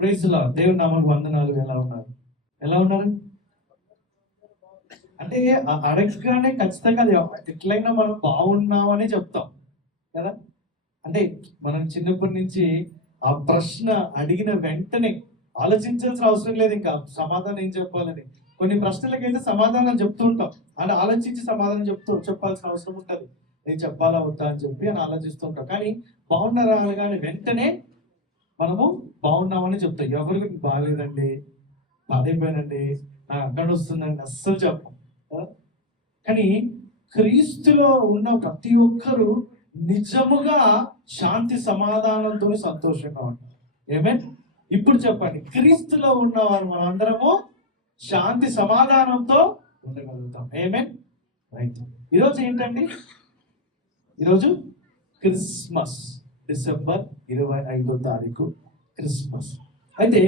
Praise lord. దేవుని నామముకు వందనాలు. ఎలా ఉన్నారు? అంటే అడగగానే ఖచ్చితంగా ఎట్లయినా మనం బాగున్నామని చెప్తాం కదా. అంటే మనం చిన్నప్పటి నుంచి ఆ ప్రశ్న అడిగిన వెంటనే ఆలోచించాల్సిన అవసరం లేదు, ఇంకా సమాధానం ఏం చెప్పాలని. కొన్ని ప్రశ్నలకైతే సమాధానం చెప్తూ ఉంటాం, అని ఆలోచించి సమాధానం చెప్పాల్సిన అవసరం ఉంటుంది. నేను చెప్పాలా వద్దా అని చెప్పి అని ఆలోచిస్తూ ఉంటాం. కానీ బాగున్నారా అనగానే వెంటనే మనము బాగున్నామని చెప్తాం. ఎవరికి బాగాలేదండి, బాధైపోయానండి, నాకు అక్కడ వస్తుందండి అస్సలు చెప్పం. కానీ క్రీస్తులో ఉన్న ప్రతి ఒక్కరూ నిజముగా శాంతి సమాధానంతో సంతోషంగా ఉంటారు. ఏమేన్? ఇప్పుడు చెప్పండి, క్రీస్తులో ఉన్నవారు మనందరము శాంతి సమాధానంతో ఉండగలుగుతాం. ఏమేన్? రైట్. ఈరోజు ఏంటండి? ఈరోజు క్రిస్మస్, డిసెంబర్ 25వ తారీఖు క్రిస్మస్. అయితే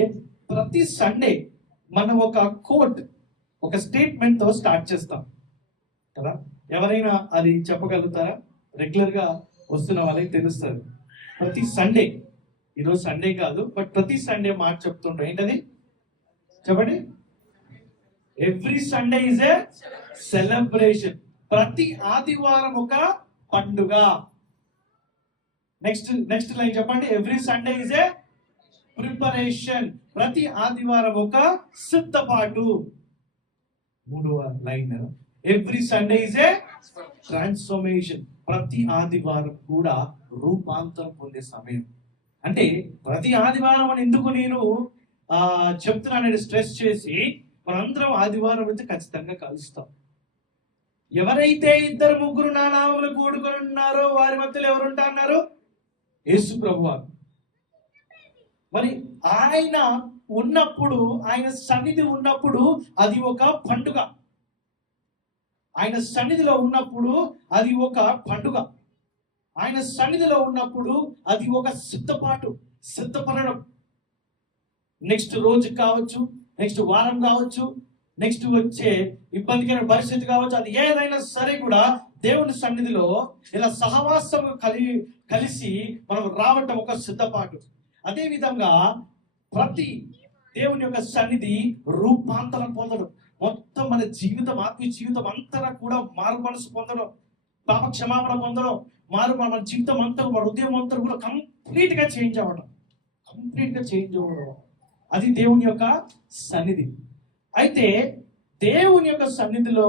ప్రతి సండే మనం ఒక కోట్, ఒక స్టేట్మెంట్ తో స్టార్ట్ చేస్తాం కదా. ఎవరైనా అది చెప్పగలుగుతారా? రెగ్యులర్ గా వస్తున్న వాళ్ళకి తెలుస్తుంది. ప్రతి సండే, ఈరోజు సండే కాదు బట్ ప్రతి సండే మాట చెప్తుంటాం. ఏంటది చెప్పండి? Every Sunday is a celebration. ప్రతి ఆదివారం ఒక పండుగ. నెక్స్ట్ లైన్ చెప్పండి. Every Sunday is a preparation. ప్రతి ఆదివారం ఒక సిద్ధపాటు. మూడవ line, every Sunday is a transformation. ప్రతి ఆదివారం కూడా రూపాంతరం పొందే సమయం. అంటే ప్రతి ఆదివారం అని ఎందుకు నేను చెప్తున్నాను స్ట్రెస్ చేసి, మనందరం ఆదివారం అయితే ఖచ్చితంగా కలుస్తాం. ఎవరైతే 2-3 నా నామములో కూడుకొని ఉన్నారో వారి మధ్యలో ఎవరుంటా అన్నారు? యేసు ప్రభువారు. మరి ఆయన ఉన్నప్పుడు, ఆయన సన్నిధి ఉన్నప్పుడు అది ఒక పండుగ. ఆయన సన్నిధిలో ఉన్నప్పుడు అది ఒక పండుగ. ఆయన సన్నిధిలో ఉన్నప్పుడు అది ఒక సిద్ధపడడం. నెక్స్ట్ రోజు కావచ్చు, నెక్స్ట్ వారం కావచ్చు, నెక్స్ట్ వచ్చే ఇబ్బందికరమైన పరిస్థితి కావచ్చు, అది ఏదైనా సరే కూడా దేవుని సన్నిధిలో ఇలా సహవాసం కలిసి మనం రావటం ఒక సిద్ధపాటు. అదే విధంగా ప్రతి దేవుని యొక్క సన్నిధి రూపాంతరం పొందడం, మొత్తం మన జీవితం, ఆత్మీయ జీవితం అంతా కూడా మారు మనసు పొందడం, పాప క్షమాపణ పొందడం, మన జీవితం అంతా, మన హృదయం అంతా కూడా కంప్లీట్ గా చేంజ్ అవ్వడం. అది దేవుని యొక్క సన్నిధి. అయితే దేవుని యొక్క సన్నిధిలో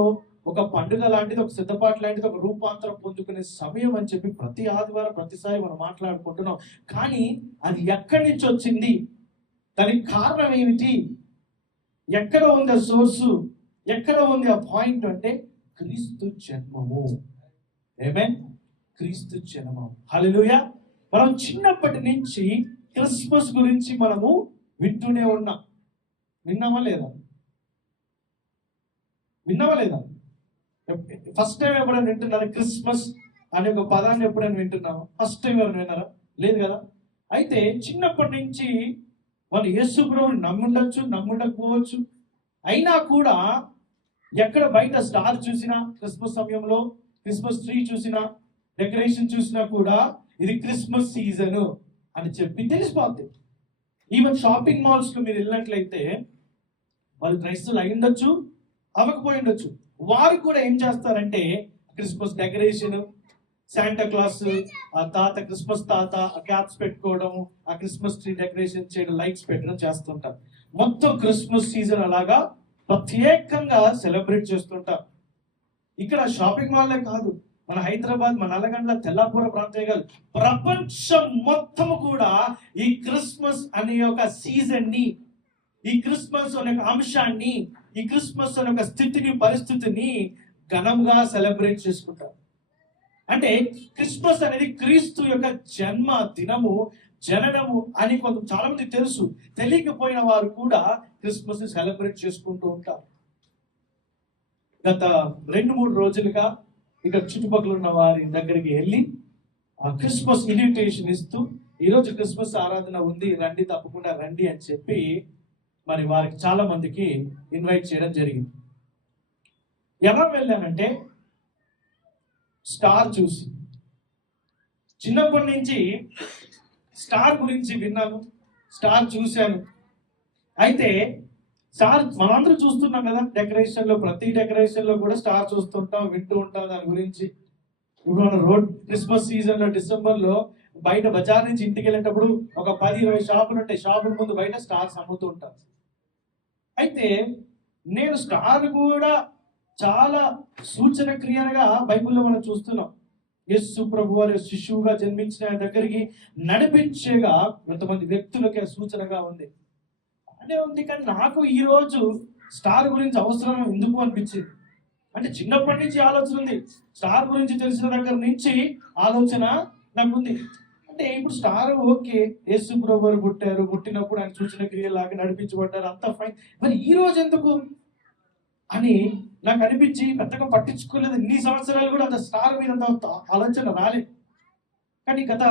ఒక పండుగ లాంటిది, ఒక సిద్ధపాటు లాంటిది, ఒక రూపాంతరం పొందుకునే సమయం అని చెప్పి ప్రతి ఆదివారం ప్రతిసారి మనం మాట్లాడుకుంటున్నాం. కానీ అది ఎక్కడి నుంచి వచ్చింది, దానికి కారణం ఏమిటి, ఎక్కడ ఉంది ఆ సోర్సు, ఎక్కడ ఉంది ఆ పాయింట్ అంటే క్రీస్తు జన్మము. ఆమేన్. క్రీస్తు జన్మం. హల్లెలూయా. మనం చిన్నప్పటి నుంచి క్రిస్మస్ గురించి మనము వింటూనే ఉన్నాం. విన్నామా లేదా? ఫస్ట్ టైం ఎప్పుడైనా వింటున్నారా? క్రిస్మస్ అనే ఒక పదాన్ని ఎప్పుడైనా వింటున్నామా? ఫస్ట్ టైం ఎవరైనా విన్నారా? లేదు కదా. అయితే చిన్నప్పటి నుంచి వాళ్ళు యేసు ప్రభువుని నమ్ముండకపోవచ్చు. అయినా కూడా ఎక్కడ బయట స్టార్ చూసినా, క్రిస్మస్ సమయంలో క్రిస్మస్ ట్రీ చూసినా, డెకరేషన్ చూసినా కూడా ఇది క్రిస్మస్ సీజన్ అని చెప్పి తెలిసిపోద్ది. ఈవెన్ షాపింగ్ మాల్స్ లో మీరు వెళ్ళినట్లయితే, వాళ్ళు క్రైస్తవులు అయి ఉండొచ్చు, అవ్వకపోయి ఉండొచ్చు, వారు కూడా ఏం చేస్తారంటే క్రిస్మస్ డెకరేషన్, శాంటా క్లాస్, ఆ తాత, క్రిస్మస్ తాత క్యాప్స్ పెట్టుకోవడం, ఆ క్రిస్మస్ ట్రీ డెకరేషన్ చేయడం, లైట్స్ పెట్టడం చేస్తుంటారు. మొత్తం క్రిస్మస్ సీజన్ అలాగా ప్రత్యేకంగా సెలబ్రేట్ చేస్తుంటారు. ఇక్కడ షాపింగ్ మాల్లే కాదు, మన హైదరాబాద్, మన నల్లగండ్ల, తెల్లాపూర ప్రాంతమే కాదు, ప్రపంచం మొత్తము కూడా ఈ క్రిస్మస్ అనే ఒక సీజన్ ని, ఈ క్రిస్మస్ అనే ఒక అంశాన్ని, ఈ క్రిస్మస్ అనే ఒక స్థితిని, పరిస్థితిని ఘనంగా సెలబ్రేట్ చేసుకుంటారు. అంటే క్రిస్మస్ అనేది క్రీస్తు యొక్క జన్మ దినము, జననము అని చాలా మంది తెలుసు. తెలియకపోయిన వారు కూడా క్రిస్మస్ ని సెలబ్రేట్ చేసుకుంటూ ఉంటారు. గత 2-3 రోజులుగా ఇక్కడ చుట్టుపక్కల ఉన్న వారి దగ్గరికి వెళ్ళి ఆ క్రిస్మస్ ఇన్విటేషన్ ఇస్తూ, ఈరోజు క్రిస్మస్ ఆరాధన ఉంది, రండి, తప్పకుండా రండి అని చెప్పి మరి వారికి చాలా మందికి ఇన్వైట్ చేయడం జరిగింది. ఎలా వెళ్ళానంటే స్టార్ చూసి, చిన్నప్పటి నుంచి స్టార్ గురించి విన్నాను, స్టార్ చూశాను. అయితే స్టార్ మనందరూ చూస్తున్నాం కదా, డెకరేషన్లో, ప్రతి డెకరేషన్లో కూడా స్టార్ చూస్తుంటాం, వింటూ ఉంటాం దాని గురించి. ఇప్పుడు మన రోడ్ క్రిస్మస్ సీజన్లో డిసెంబర్లో బయట బజార్ నుంచి ఇంటికి వెళ్ళేటప్పుడు ఒక 10-20 షాపులు ఉంటాయి. షాపుల ముందు బయట స్టార్స్ అమ్ముతూ ఉంటారు. అయితే నేను స్టార్ కూడా చాలా సూచన క్రియలుగా బైబిల్లో మనం చూస్తున్నాం. యేసు ప్రభు వారి శిశువుగా జన్మించిన ఆయన దగ్గరికి నడిపించేగా కొంతమంది వ్యక్తులకి సూచనగా ఉంది. అనే ఉంది. కానీ నాకు ఈరోజు స్టార్ గురించి అవసరం ఎందుకు అనిపించింది అంటే, చిన్నప్పటి నుంచి ఆలోచన ఉంది. స్టార్ గురించి తెలిసిన దగ్గర నుంచి ఆలోచన నాకు ఉంది. అంటే ఇప్పుడు స్టార్ ఓకే, యేసు ప్రభు వారు పుట్టారు, పుట్టినప్పుడు ఆయన సూచన క్రియలాగా నడిపించబడ్డారు, అంతా ఫైన్. మరి ఈ రోజు ఎందుకు అని నాకు అనిపించి పెద్దగా పట్టించుకోలేదు. ఇన్ని సంవత్సరాలు కూడా అంత స్టార్ మీద అంత ఆలోచన రాలేదు. కానీ గత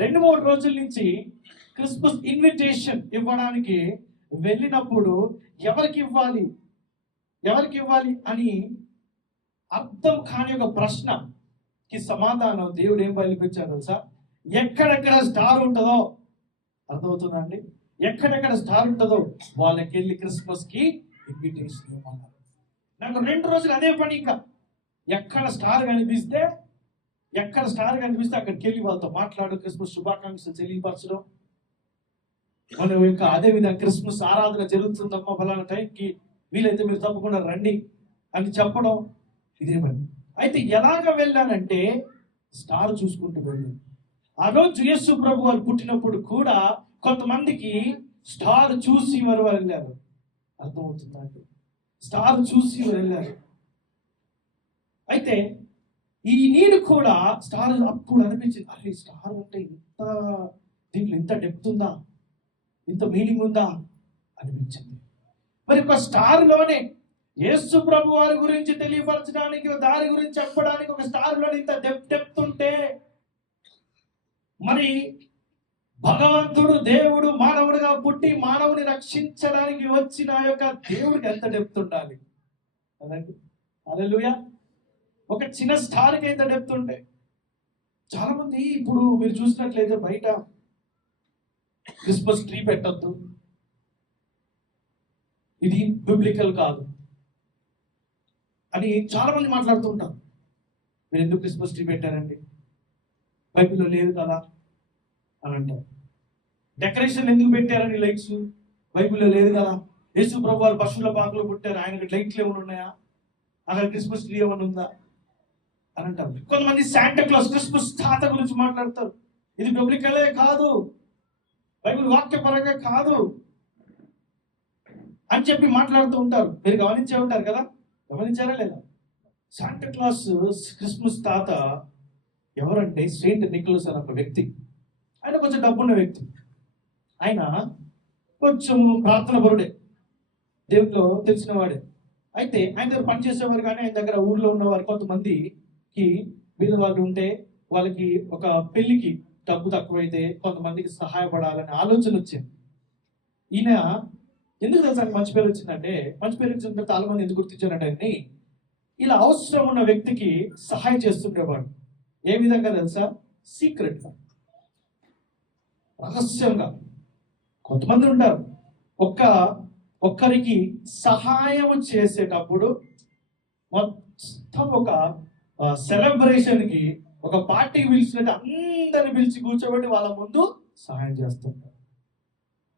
2-3 రోజుల నుంచి క్రిస్మస్ ఇన్విటేషన్ ఇవ్వడానికి వెళ్ళినప్పుడు ఎవరికి ఇవ్వాలి అని అర్థం కాని ఒక ప్రశ్నకి సమాధానం దేవుడు ఏం బయలుపించాడు తెలుసా? ఎక్కడెక్కడ స్టార్ ఉంటుందో, అర్థమవుతుందా అండి? ఎక్కడెక్కడ స్టార్ ఉంటుందో వాళ్ళకి వెళ్ళి క్రిస్మస్ కి ఇన్విటేషన్ ఇవ్వాలి. నాకు 2 రోజులు అదే పని. ఇంకా ఎక్కడ స్టార్ కనిపిస్తే అక్కడికి వెళ్ళి వాళ్ళతో మాట్లాడు, క్రిస్మస్ శుభాకాంక్షలు తెలియపరచడం. మనం ఇంకా అదే విధంగా క్రిస్మస్ ఆరాధన జరుగుతుందమ్మా ఫలానా టైంకి, వీలైతే మీరు తప్పకుండా రండి అని చెప్పడం, ఇదే పని. అయితే ఎలాగ వెళ్ళానంటే స్టార్ చూసుకుంటూ వెళ్ళాను. ఆ రోజు యేసు ప్రభు వారు పుట్టినప్పుడు కూడా కొంతమందికి స్టార్ చూసి వారు వెళ్ళారు. అర్థమవుతుందండి? స్టార్ చూసి వెళ్ళారు. అయితే ఈ నేను కూడా స్టార్ అప్పుడు అనిపించింది, అరే స్టార్ అంటే దీంట్లో ఇంత డెప్త్ ఉందా, ఇంత మీనింగ్ ఉందా అనిపించింది. మరి ఒక స్టార్లోనే యేసు ప్రభు వారి గురించి తెలియపరచడానికి, దారి గురించి చెప్పడానికి ఒక స్టార్లోనే ఇంత డెప్త్ ఉంటే, మరి భగవంతుడు దేవుడు మానవుడిగా పుట్టి మానవుని రక్షించడానికి వచ్చిన యొక్క దేవుడికి ఎంత డెప్త్ ఉండాలి కదండి? హల్లెలూయా. ఒక చిన్న స్టార్కి ఎంత డెప్త్ ఉంటే, చాలా మంది ఇప్పుడు మీరు చూసినట్లయితే బయట క్రిస్మస్ ట్రీ పెట్టద్దు, ఇది బిబ్లికల్ కాదు అని చాలా మంది మాట్లాడుతుంటారు. మీరు ఎందుకు క్రిస్మస్ ట్రీ పెట్టారండి, బైబిల్లో లేదు కదా అని అంటారు. డెకరేషన్ ఎందుకు పెట్టారని లైట్స్, బైబిల్లో లేదు కదా. యేసు ప్రభు వారు పశువుల పాకలో పుట్టారు, ఆయనకి లైట్లు ఏమైనా ఉన్నాయా, అక్కడ క్రిస్మస్ ట్రీ ఏమైనా ఉందా అని అంటారు. కొంతమంది శాంటా క్లాస్ క్రిస్మస్ తాత గురించి మాట్లాడతారు, ఇది బిబ్లికలే కాదు, బైబిల్ వాక్యపరంగా కాదు అని చెప్పి మాట్లాడుతూ ఉంటారు. మీరు గమనించే ఉంటారు కదా, గమనించారా లేదా? శాంటా క్లాస్ క్రిస్మస్ తాత ఎవరంటే సెయింట్ నికోలస్ అనే ఒక వ్యక్తి. ఆయన కొంచెం డబ్బున్న వ్యక్తి. ఆయన కొంచెం ప్రార్థన పరుడే, దేవుడిలో తెలిసిన వాడే. అయితే ఆయన దగ్గర పనిచేసేవారు, కానీ ఆయన దగ్గర ఊర్లో ఉన్నవారు కొంతమందికి వీళ్ళ వాళ్ళు ఉంటే వాళ్ళకి ఒక పెళ్లికి డబ్బు తక్కువైతే కొంతమందికి సహాయపడాలనే ఆలోచన వచ్చింది. ఈయన ఎందుకు తెలుసా మంచి పేరు వచ్చిందంటే, మంచి పేరు వచ్చిందంటే చాలా మంది ఎందుకు గుర్తించారంటే ఆయన్ని, ఇలా అవసరం ఉన్న వ్యక్తికి సహాయం చేస్తుండేవాడు. ఏ విధంగా తెలుసా? సీక్రెట్గా, రహస్యంగా. కొంతమంది ఉంటారు ఒక్కరికి సహాయం చేసేటప్పుడు మొత్తం ఒక సెలబ్రేషన్కి, ఒక పార్టీకి పిలిచినట్టు అందరిని పిలిచి కూర్చోబెట్టి వాళ్ళ ముందు సహాయం చేస్తుంటారు.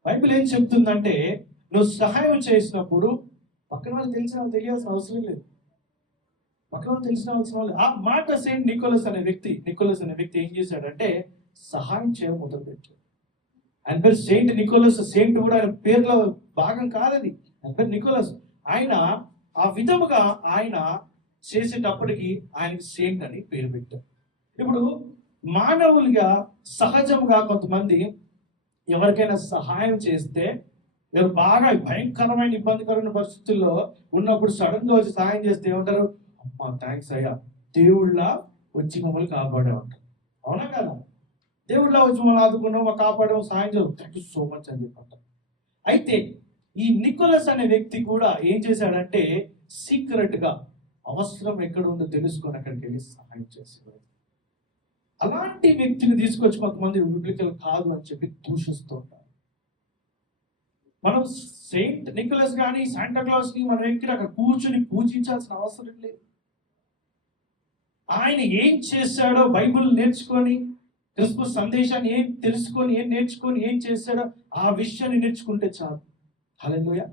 బైబిల్ ఏం చెప్తుందంటే, నువ్వు సహాయం చేసినప్పుడు పక్కన వాళ్ళు తెలియాల్సిన అవసరం లేదు. పక్కన వాళ్ళు తెలిసిన అవసరం లేదు. ఆ మాట సెయింట్ నికోలస్ అనే వ్యక్తి ఏం చేశాడంటే సహాయం చేయడం మొదలుపెట్టాడు. ఆయన పేరు సెయింట్ నికోలస్. సెయింట్ కూడా ఆయన పేర్లో భాగం కాదది, ఆయన పేరు నికోలస్. ఆయన ఆ విధముగా ఆయన చేసేటప్పటికి ఆయనకి సెయింట్ అని పేరు పెట్టారు. ఇప్పుడు మానవులుగా సహజంగా కొంతమంది ఎవరికైనా సహాయం చేస్తే, ఎవరు బాగా భయంకరమైన ఇబ్బందికరమైన పరిస్థితుల్లో ఉన్నప్పుడు సడన్ గా వచ్చి సహాయం చేస్తే ఏమంటారు? అమ్మా థ్యాంక్స్ అయ్యా, దేవుళ్ళ వచ్చి మమ్మల్ని కాపాడేమంటారు. అవునా కదా? దేవుళ్ళ వచ్చి మమ్మల్ని ఆదుకున్నాం, కాపాడడం, సహాయం చేయడం, థ్యాంక్ యూ సో మచ్ అని చెప్పంటారు. అయితే ఈ నికోలస్ అనే వ్యక్తి కూడా ఏం చేశాడంటే సీక్రెట్ గా అవసరం ఎక్కడ ఉందో తెలుసుకొని అక్కడికి వెళ్ళి సహాయం చేసేవాడు. అలాంటి వ్యక్తిని తీసుకొచ్చి కొంతమంది బిబ్లికల్ కాదు అని చెప్పి దూషిస్తూ ఉంటారు. మనం సెయింట్ నికోలస్ కానీ శాంటా క్లాస్ ని మనం ఎక్కి అక్కడ కూర్చుని పూజించాల్సిన అవసరం లేదు. ఆయన ఏం చేశాడో బైబిల్ నేర్చుకొని, క్రిస్మస్ సందేశాన్ని ఏం తెలుసుకొని, ఏం నేర్చుకొని, ఏం చేశాడో ఆ విషయాన్ని నేర్చుకుంటే చాలు. హల్లెలూయా.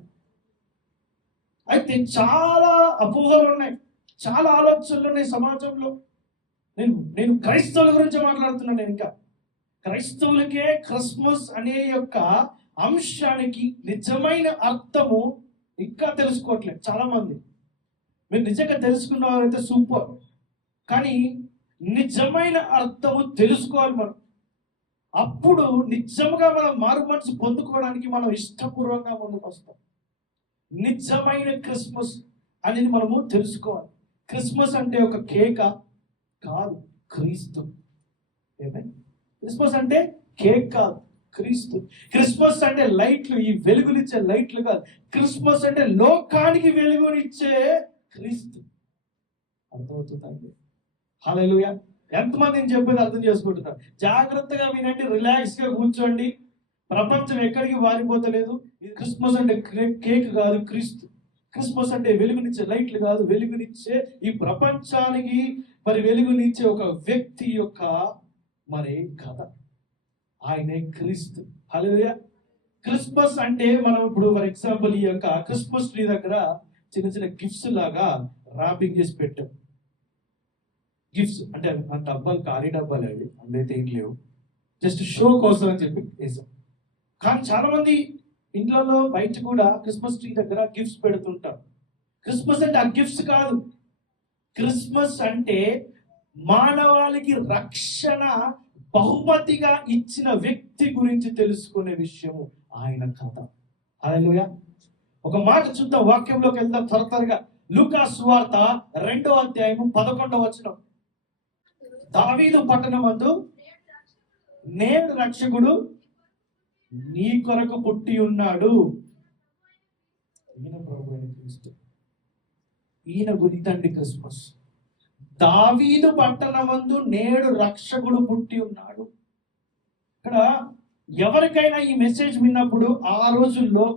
అయితే చాలా అపోహలు ఉన్నాయి, చాలా ఆలోచనలు ఉన్నాయి సమాజంలో. నేను క్రైస్తవుల గురించి మాట్లాడుతున్నాను. నేను ఇంకా క్రైస్తవులకే క్రిస్మస్ అనే యొక్క అంశానికి నిజమైన అర్థము ఇంకా తెలుసుకోవట్లేదు చాలా మంది. మీరు నిజంగా తెలుసుకున్నవారైతే సూపర్, కానీ నిజమైన అర్థము తెలుసుకోవాలి మనం. అప్పుడు నిజంగా మనం మారు మనసు పొందుకోవడానికి మనం ఇష్టపూర్వకంగా ముందుకు వస్తాం. నిజమైన క్రిస్మస్ అనేది మనము తెలుసుకోవాలి. క్రిస్మస్ అంటే ఒక కేక కాదు, క్రీస్తు. క్రిస్మస్ అంటే కేక్ కాదు, క్రీస్తు. క్రిస్మస్ అంటే లైట్లు, ఈ వెలుగునిచ్చే లైట్లు కాదు. క్రిస్మస్ అంటే లోకానికి వెలుగునిచ్చే క్రీస్తు. అర్థమవుతుందండి? హల్లెలూయా. ఎంతమంది నేను చెప్పేది అర్థం చేసుకుంటున్నారు? జాగ్రత్తగా వినండి, రిలాక్స్ గా కూర్చోండి. ప్రపంచం ఎక్కడికి వారిపోతలేదు. ఇది క్రిస్మస్ అంటే కేక్ కాదు, క్రీస్తు. క్రిస్మస్ అంటే వెలుగునిచ్చే లైట్లు కాదు, వెలుగునిచ్చే ఈ ప్రపంచానికి మరి వెలుగునిచ్చే ఒక వ్యక్తి యొక్క మరి కథ, ఆయనే క్రీస్తు. హల్లెలూయా. క్రిస్మస్ అంటే మనం ఇప్పుడు ఫర్ ఎగ్జాంపుల్ ఈ యొక్క క్రిస్మస్ ట్రీ దగ్గర చిన్న చిన్న గిఫ్ట్స్ లాగా ర్యాపింగ్ చేసి పెట్టాం. గిఫ్ట్స్ అంటే ఆ డబ్బాలు ఖాళీ డబ్బాలు అవి, అందులో ఏం లేవు, జస్ట్ షో కోసం అని చెప్పి వేసాం. కానీ చాలా మంది ఇంట్లో బయట కూడా క్రిస్మస్ ట్రీ దగ్గర గిఫ్ట్స్ పెడుతుంటారు. క్రిస్మస్ అంటే ఆ గిఫ్ట్స్ కాదు. క్రిస్మస్ అంటే మానవాళికి రక్షణ బహుమతిగా ఇచ్చిన వ్యక్తి గురించి తెలుసుకునే విషయము ఆయన కథ. హల్లెలూయా. ఒక మాట చూద్దాం, వాక్యంలోకి వెళ్దాం త్వరగా. లూకా సువార్త 2వ అధ్యాయము 11వ వచనం. దావీదు పట్టణమందు నేడు రక్షకుడు నీ కొరకు పుట్టి ఉన్నాడు. ఈయన ప్రభువైన క్రీస్తు. ఈయన గురితండి క్రిస్మస్. దావీదు పట్టణమందు నేడు రక్షకుడు పుట్టి ఉన్నాడు. ఇక్కడ ఎవరికైనా ఈ మెసేజ్ విన్నప్పుడు ఆ రోజుల్లో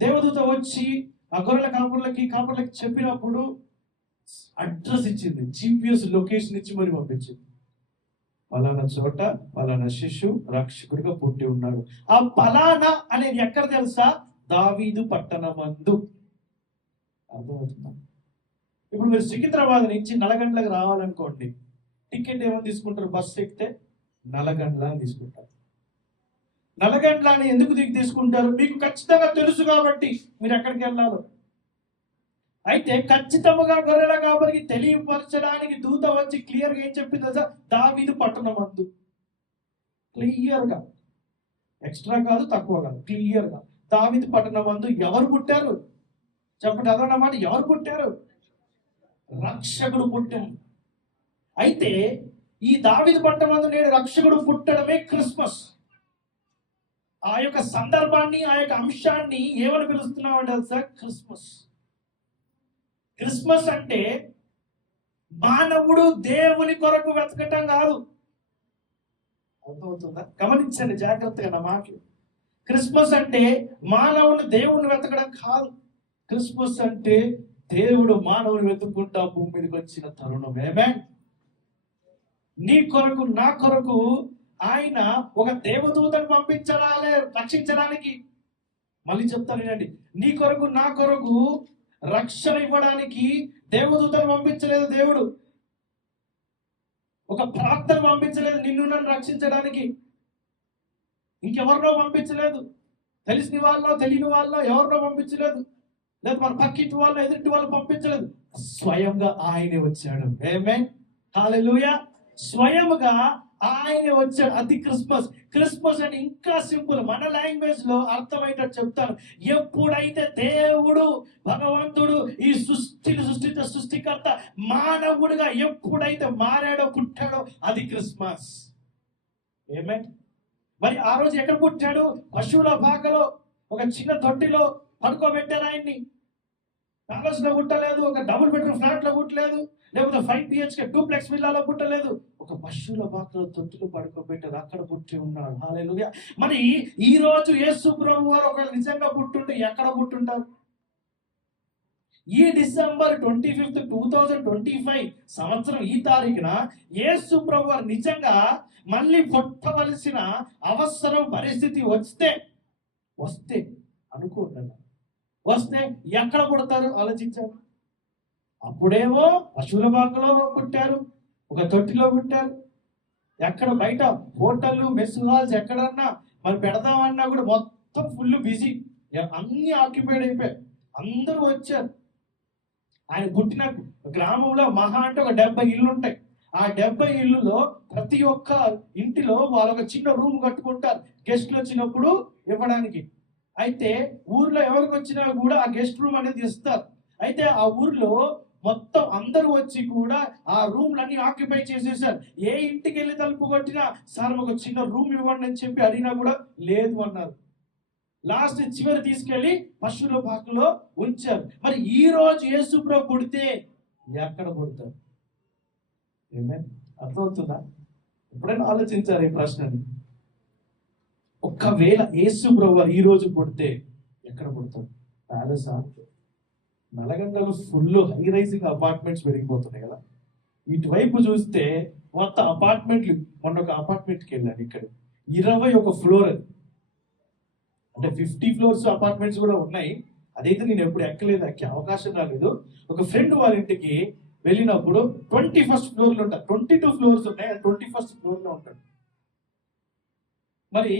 దేవదూత వచ్చి ఆ గొర్రెల కాపర్లకి చెప్పినప్పుడు అడ్రస్ ఇచ్చింది, GPS లొకేషన్ ఇచ్చి మరి పంపించింది. పలానా చోట పలానా శిశు రక్షకుడిగా పుట్టి ఉన్నాడు. ఆ పలానా అనేది ఎక్కడ తెలుసా? దావీదు పట్టణమందు. అర్థమవుతుందా? ఇప్పుడు మీరు సికింద్రాబాద్ నుంచి నల్లగండ్లకు రావాలనుకోండి, టికెట్ ఏమని తీసుకుంటారు? బస్సు ఎక్కితే నల్లగండ్ల అని తీసుకుంటారు. నల్లగండ్ల అని ఎందుకు తీసుకుంటారు? మీకు ఖచ్చితంగా తెలుసు కాబట్టి మీరు ఎక్కడికి వెళ్ళాలో. అయితే ఖచ్చితంగా గొర్రెల కాపరికి తెలియపరచడానికి దూత వచ్చి క్లియర్గా ఏం చెప్పింది తెలుసా? దావీదు పట్టణమందు. క్లియర్గా, ఎక్స్ట్రా కాదు, తక్కువ కాదు, క్లియర్గా దావీదు పట్టణమందు ఎవరు పుట్టారు చెప్పండి. అదన్నమాట, ఎవరు పుట్టారు? రక్షకుడు పుట్టాడు. అయితే ఈ దావీదు పట్టణమందు నేడు రక్షకుడు పుట్టడమే క్రిస్మస్. ఆ యొక్క సందర్భాన్ని, ఆ యొక్క అంశాన్ని ఏమని పిలుస్తున్నామంటే తెలుసా? క్రిస్మస్. క్రిస్మస్ అంటే మానవుడు దేవుని కొరకు వెతకటం కాదు. అర్థమవుతుందా? గమనించండి జాగ్రత్తగా నా మాటలు. క్రిస్మస్ అంటే మానవుని దేవుని వెతకడం కాదు. క్రిస్మస్ అంటే దేవుడు మానవుని వెతుక్కుంటా భూమి మీదకి వచ్చిన తరుణం. ఆమేన్. నీ కొరకు, నా కొరకు ఆయన ఒక దేవదూతను పంపించాలి రక్షించడానికి. మళ్ళీ చెప్తాను వినండి. నీ కొరకు, నా కొరకు రక్షణ ఇవ్వడానికి దేవదూతను పంపించలేదు దేవుడు. ఒక ప్రార్థన పంపించలేదు నిన్ను నన్ను రక్షించడానికి. ఇంకెవరినో పంపించలేదు. తెలిసిన వాళ్ళలో, తెలియని వాళ్ళలో ఎవరినో పంపించలేదు. లేదు మన పక్కింటి వాళ్ళు, ఎదుటి వాళ్ళు పంపించలేదు. స్వయంగా ఆయనే వచ్చాడు. ఆమేన్. హల్లెలూయా. స్వయంగా ఆయన వచ్చాడు. అది క్రిస్మస్. క్రిస్మస్ అని ఇంకా సింపుల్, మన లాంగ్వేజ్ లో అర్థమయ్యేటట్టు చెప్తాను. ఎప్పుడైతే దేవుడు భగవంతుడు ఈ సృష్టిని సృష్టించే సృష్టికర్త మానవుడిగా ఎప్పుడైతే మారాడో, పుట్టాడో, అది క్రిస్మస్. ఆమేన్. మరి ఆ రోజు ఎక్కడ పుట్టాడు? పశువుల పాకలో ఒక చిన్న తొట్టిలో పడుకోబెట్టారు ఆయన్ని. ప్యాలెస్ లో పుట్టలేదు, ఒక డబుల్ బెడ్రూమ్ ఫ్లాట్ లో పుట్టలేదు, లేకపోతే 5 BHK డూప్లెక్స్ విల్లాలో పుట్టలేదు. ఒక పశువుల పాకలో తొట్టులు పడుకోబెట్టారు, అక్కడ పుట్టి ఉన్నాడు. హల్లెలూయా. మరి ఈ రోజు యేసు ప్రభు వారు ఒకవేళ నిజంగా పుట్టుంటే ఎక్కడ పుట్టుంటారు? ఈ డిసెంబర్ 25, 2025 సంవత్సరం ఈ తారీఖున యేసు ప్రభు వారు నిజంగా మళ్ళీ పుట్టవలసిన అవసరం పరిస్థితి వస్తే అనుకోండి, వస్తే ఎక్కడ పుడతారు ఆలోచించారు. అప్పుడేమో పశువుల పాకలో పుట్టారు, ఒక తొట్టిలో పుట్టారు. ఎక్కడ బయట హోటళ్ళు, మెస్ హాల్స్ ఎక్కడన్నా మరి పెడదామన్నా కూడా మొత్తం ఫుల్ బిజీ, అన్ని ఆక్యుపైడ్ అయిపోయాయి. అందరూ వచ్చారు. ఆయన పుట్టిన గ్రామంలో మహా అంటే ఒక 70 ఇళ్ళు ఉంటాయి. ఆ 70 ఇళ్ళులో ప్రతి ఒక్క ఇంటిలో వాళ్ళు ఒక చిన్న రూమ్ కట్టుకుంటారు గెస్ట్లు వచ్చినప్పుడు ఇవ్వడానికి. అయితే ఊర్లో ఎవరికి వచ్చినా కూడా ఆ గెస్ట్ రూమ్ అనేది ఇస్తారు. అయితే ఆ ఊర్లో మొత్తం అందరూ వచ్చి కూడా ఆ రూమ్లన్నీ ఆక్యుపై చేసేసారు. ఏ ఇంటికి వెళ్ళి తలుపు కొట్టినా సార్ ఒక చిన్న రూమ్ ఇవ్వండి అని చెప్పి అడిగినా కూడా లేదు అన్నారు. లాస్ట్ చివరి తీసుకెళ్లి పశువుల పాకలో ఉంచారు. మరి ఈ రోజు యేసు ప్రభు పుడితే ఎక్కడ పుడతారు? అర్థమవుతుందా? ఎప్పుడైనా ఆలోచించారు ఈ ప్రశ్నని? ఒక్కవేళ యేసు ప్రభు ఈ రోజు పుడితే ఎక్కడ పుడతారు? ప్యాలెసా? నల్లగండలో ఫుల్ హై రైజింగ్ అపార్ట్మెంట్స్ పెరిగిపోతున్నాయి కదా. ఇటువైపు చూస్తే మొత్తం అపార్ట్మెంట్లు. మొన్న ఒక అపార్ట్మెంట్కి వెళ్ళాను, ఇక్కడ 21 ఫ్లోర్, అంటే 50 ఫ్లోర్స్ అపార్ట్మెంట్స్ కూడా ఉన్నాయి. అదైతే నేను ఎప్పుడు ఎక్కలేదు, ఎక్కే అవకాశం రాలేదు. ఒక ఫ్రెండ్ వాళ్ళ ఇంటికి వెళ్ళినప్పుడు 21st ఫ్లోర్లో ఉంటారు. 22 ఫ్లోర్స్ ఉన్నాయి, 21st ఫ్లోర్లో ఉంటాడు. మరి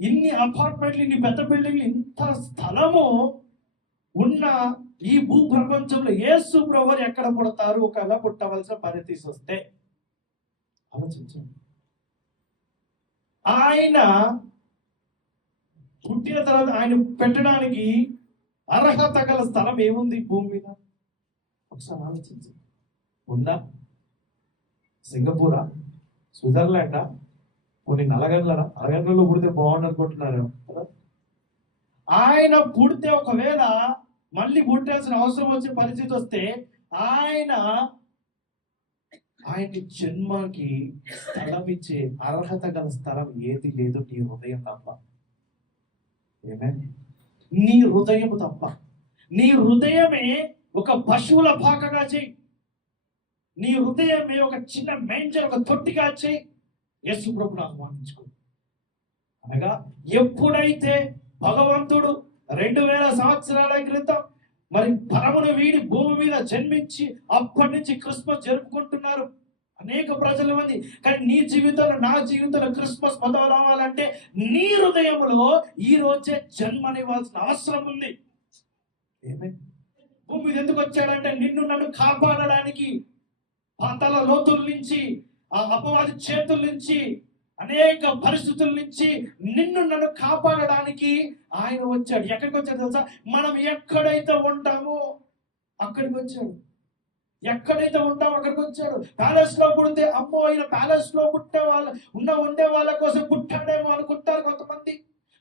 ఇన్ని అపార్ట్మెంట్లు, ఇన్ని పెద్ద బిల్డింగ్లు, ఇంత స్థలము ఉన్న ఈ భూ ప్రపంచంలో యేసు ప్రభు ఎక్కడ పుడతారు? ఒకవేళ పుట్టవలసిన పరిస్థితి వస్తే ఆలోచించండి. ఆయన పుట్టిన తర్వాత ఆయన పెట్టడానికి అర్హత గల స్థలం ఏముంది భూమి మీద? ఒకసారి ఆలోచించండి. ఉందా? సింగపూరా? స్విట్జర్లాండా? కొన్ని నల్లగండ్లలో పుడితే బాగుండు అనుకుంటున్నారు కదా. ఆయన పుడితే ఒకవేళ మళ్ళీ పుట్టాల్సిన అవసరం వచ్చే పరిస్థితి వస్తే ఆయన జన్మకి స్థలం ఇచ్చే అర్హత గల స్థలం ఏది లేదు, నీ హృదయం తప్ప. నీ హృదయం తప్ప. నీ హృదయమే ఒక పశువుల పాకగా చేయి. నీ హృదయమే ఒక చిన్న మెంచర్, ఒక తొట్టిగా చేయి. యేసు ప్రభువును ఆహ్వానించుకో. అనగా ఎప్పుడైతే భగవంతుడు 2000 సంవత్సరాల క్రితం మరి పరమును వీడి భూమి మీద జన్మించి అప్పటి నుంచి క్రిస్మస్ జరుపుకుంటున్నారు అనేక ప్రజల మంది. కానీ నీ జీవితంలో, నా జీవితంలో క్రిస్మస్ మొదలు రావాలంటే నీ హృదయంలో ఈ రోజే జన్మనివ్వాల్సిన అవసరం ఉంది. భూమి మీద ఎందుకు వచ్చాడంటే నిన్ను నన్ను కాపాడడానికి, పాతాళ లోతుల నుంచి, ఆ అపవాది చేతుల నుంచి, అనేక పరిస్థితుల నుంచి నిన్ను నన్ను కాపాడడానికి ఆయన వచ్చాడు. ఎక్కడికి వచ్చాడు తెలుసా? మనం ఎక్కడైతే ఉంటామో అక్కడికి వచ్చాడు. ఎక్కడైతే ఉంటామో అక్కడికి వచ్చాడు. ప్యాలెస్ లో పుడితే అమ్మో ఆయన ప్యాలెస్ లో ఉండే వాళ్ళ కోసం పుట్టాడేమో అనుకుంటారు కొంతమంది.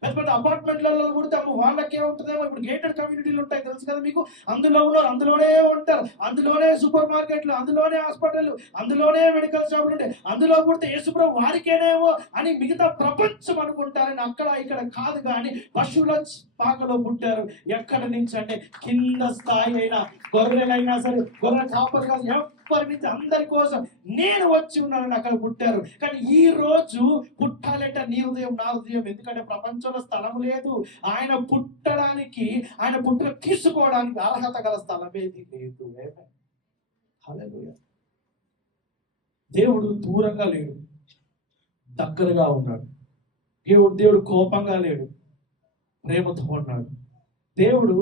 లేకపోతే అపార్ట్మెంట్లలో పుడితే అమ్మ వాళ్ళకే ఉంటుందేమో. ఇప్పుడు గేటెడ్ కమ్యూనిటీలు ఉంటాయి తెలుసు కదా మీకు. అందులోనే ఉంటారు, అందులోనే సూపర్ మార్కెట్లు, అందులోనే హాస్పిటల్, అందులోనే మెడికల్ షాపులు ఉంటాయి. అందులో పుడితే యేసుప్రభు వారికేనేమో అని మిగతా ప్రపంచం అనుకుంటారని అక్కడ ఇక్కడ కాదు. కానీ పశువుల పాకలో పుట్టారు. ఎక్కడి నుంచి అంటే కింద స్థాయి అయినా, గొర్రెలైనా సరే, గొర్రె కాపరి కాదు, ఎవరి నుంచి అందరి కోసం నేను వచ్చి ఉన్నానని అక్కడ పుట్టారు. కానీ ఈ రోజు పుట్టాలంటే నీ హృదయం, నా హృదయం. ఎందుకంటే ప్రపంచంలో స్థలం లేదు. ఆయన పుట్టడానికి, ఆయన పుట్టిన తీసుకోవడానికి అర్హత గల స్థలం ఏది లేదు. హల్లెలూయా. దేవుడు దూరంగా లేడు, దగ్గరగా ఉన్నాడు. దేవుడు కోపంగా లేడు, ప్రేమతో ఉన్నాడు. దేవుడు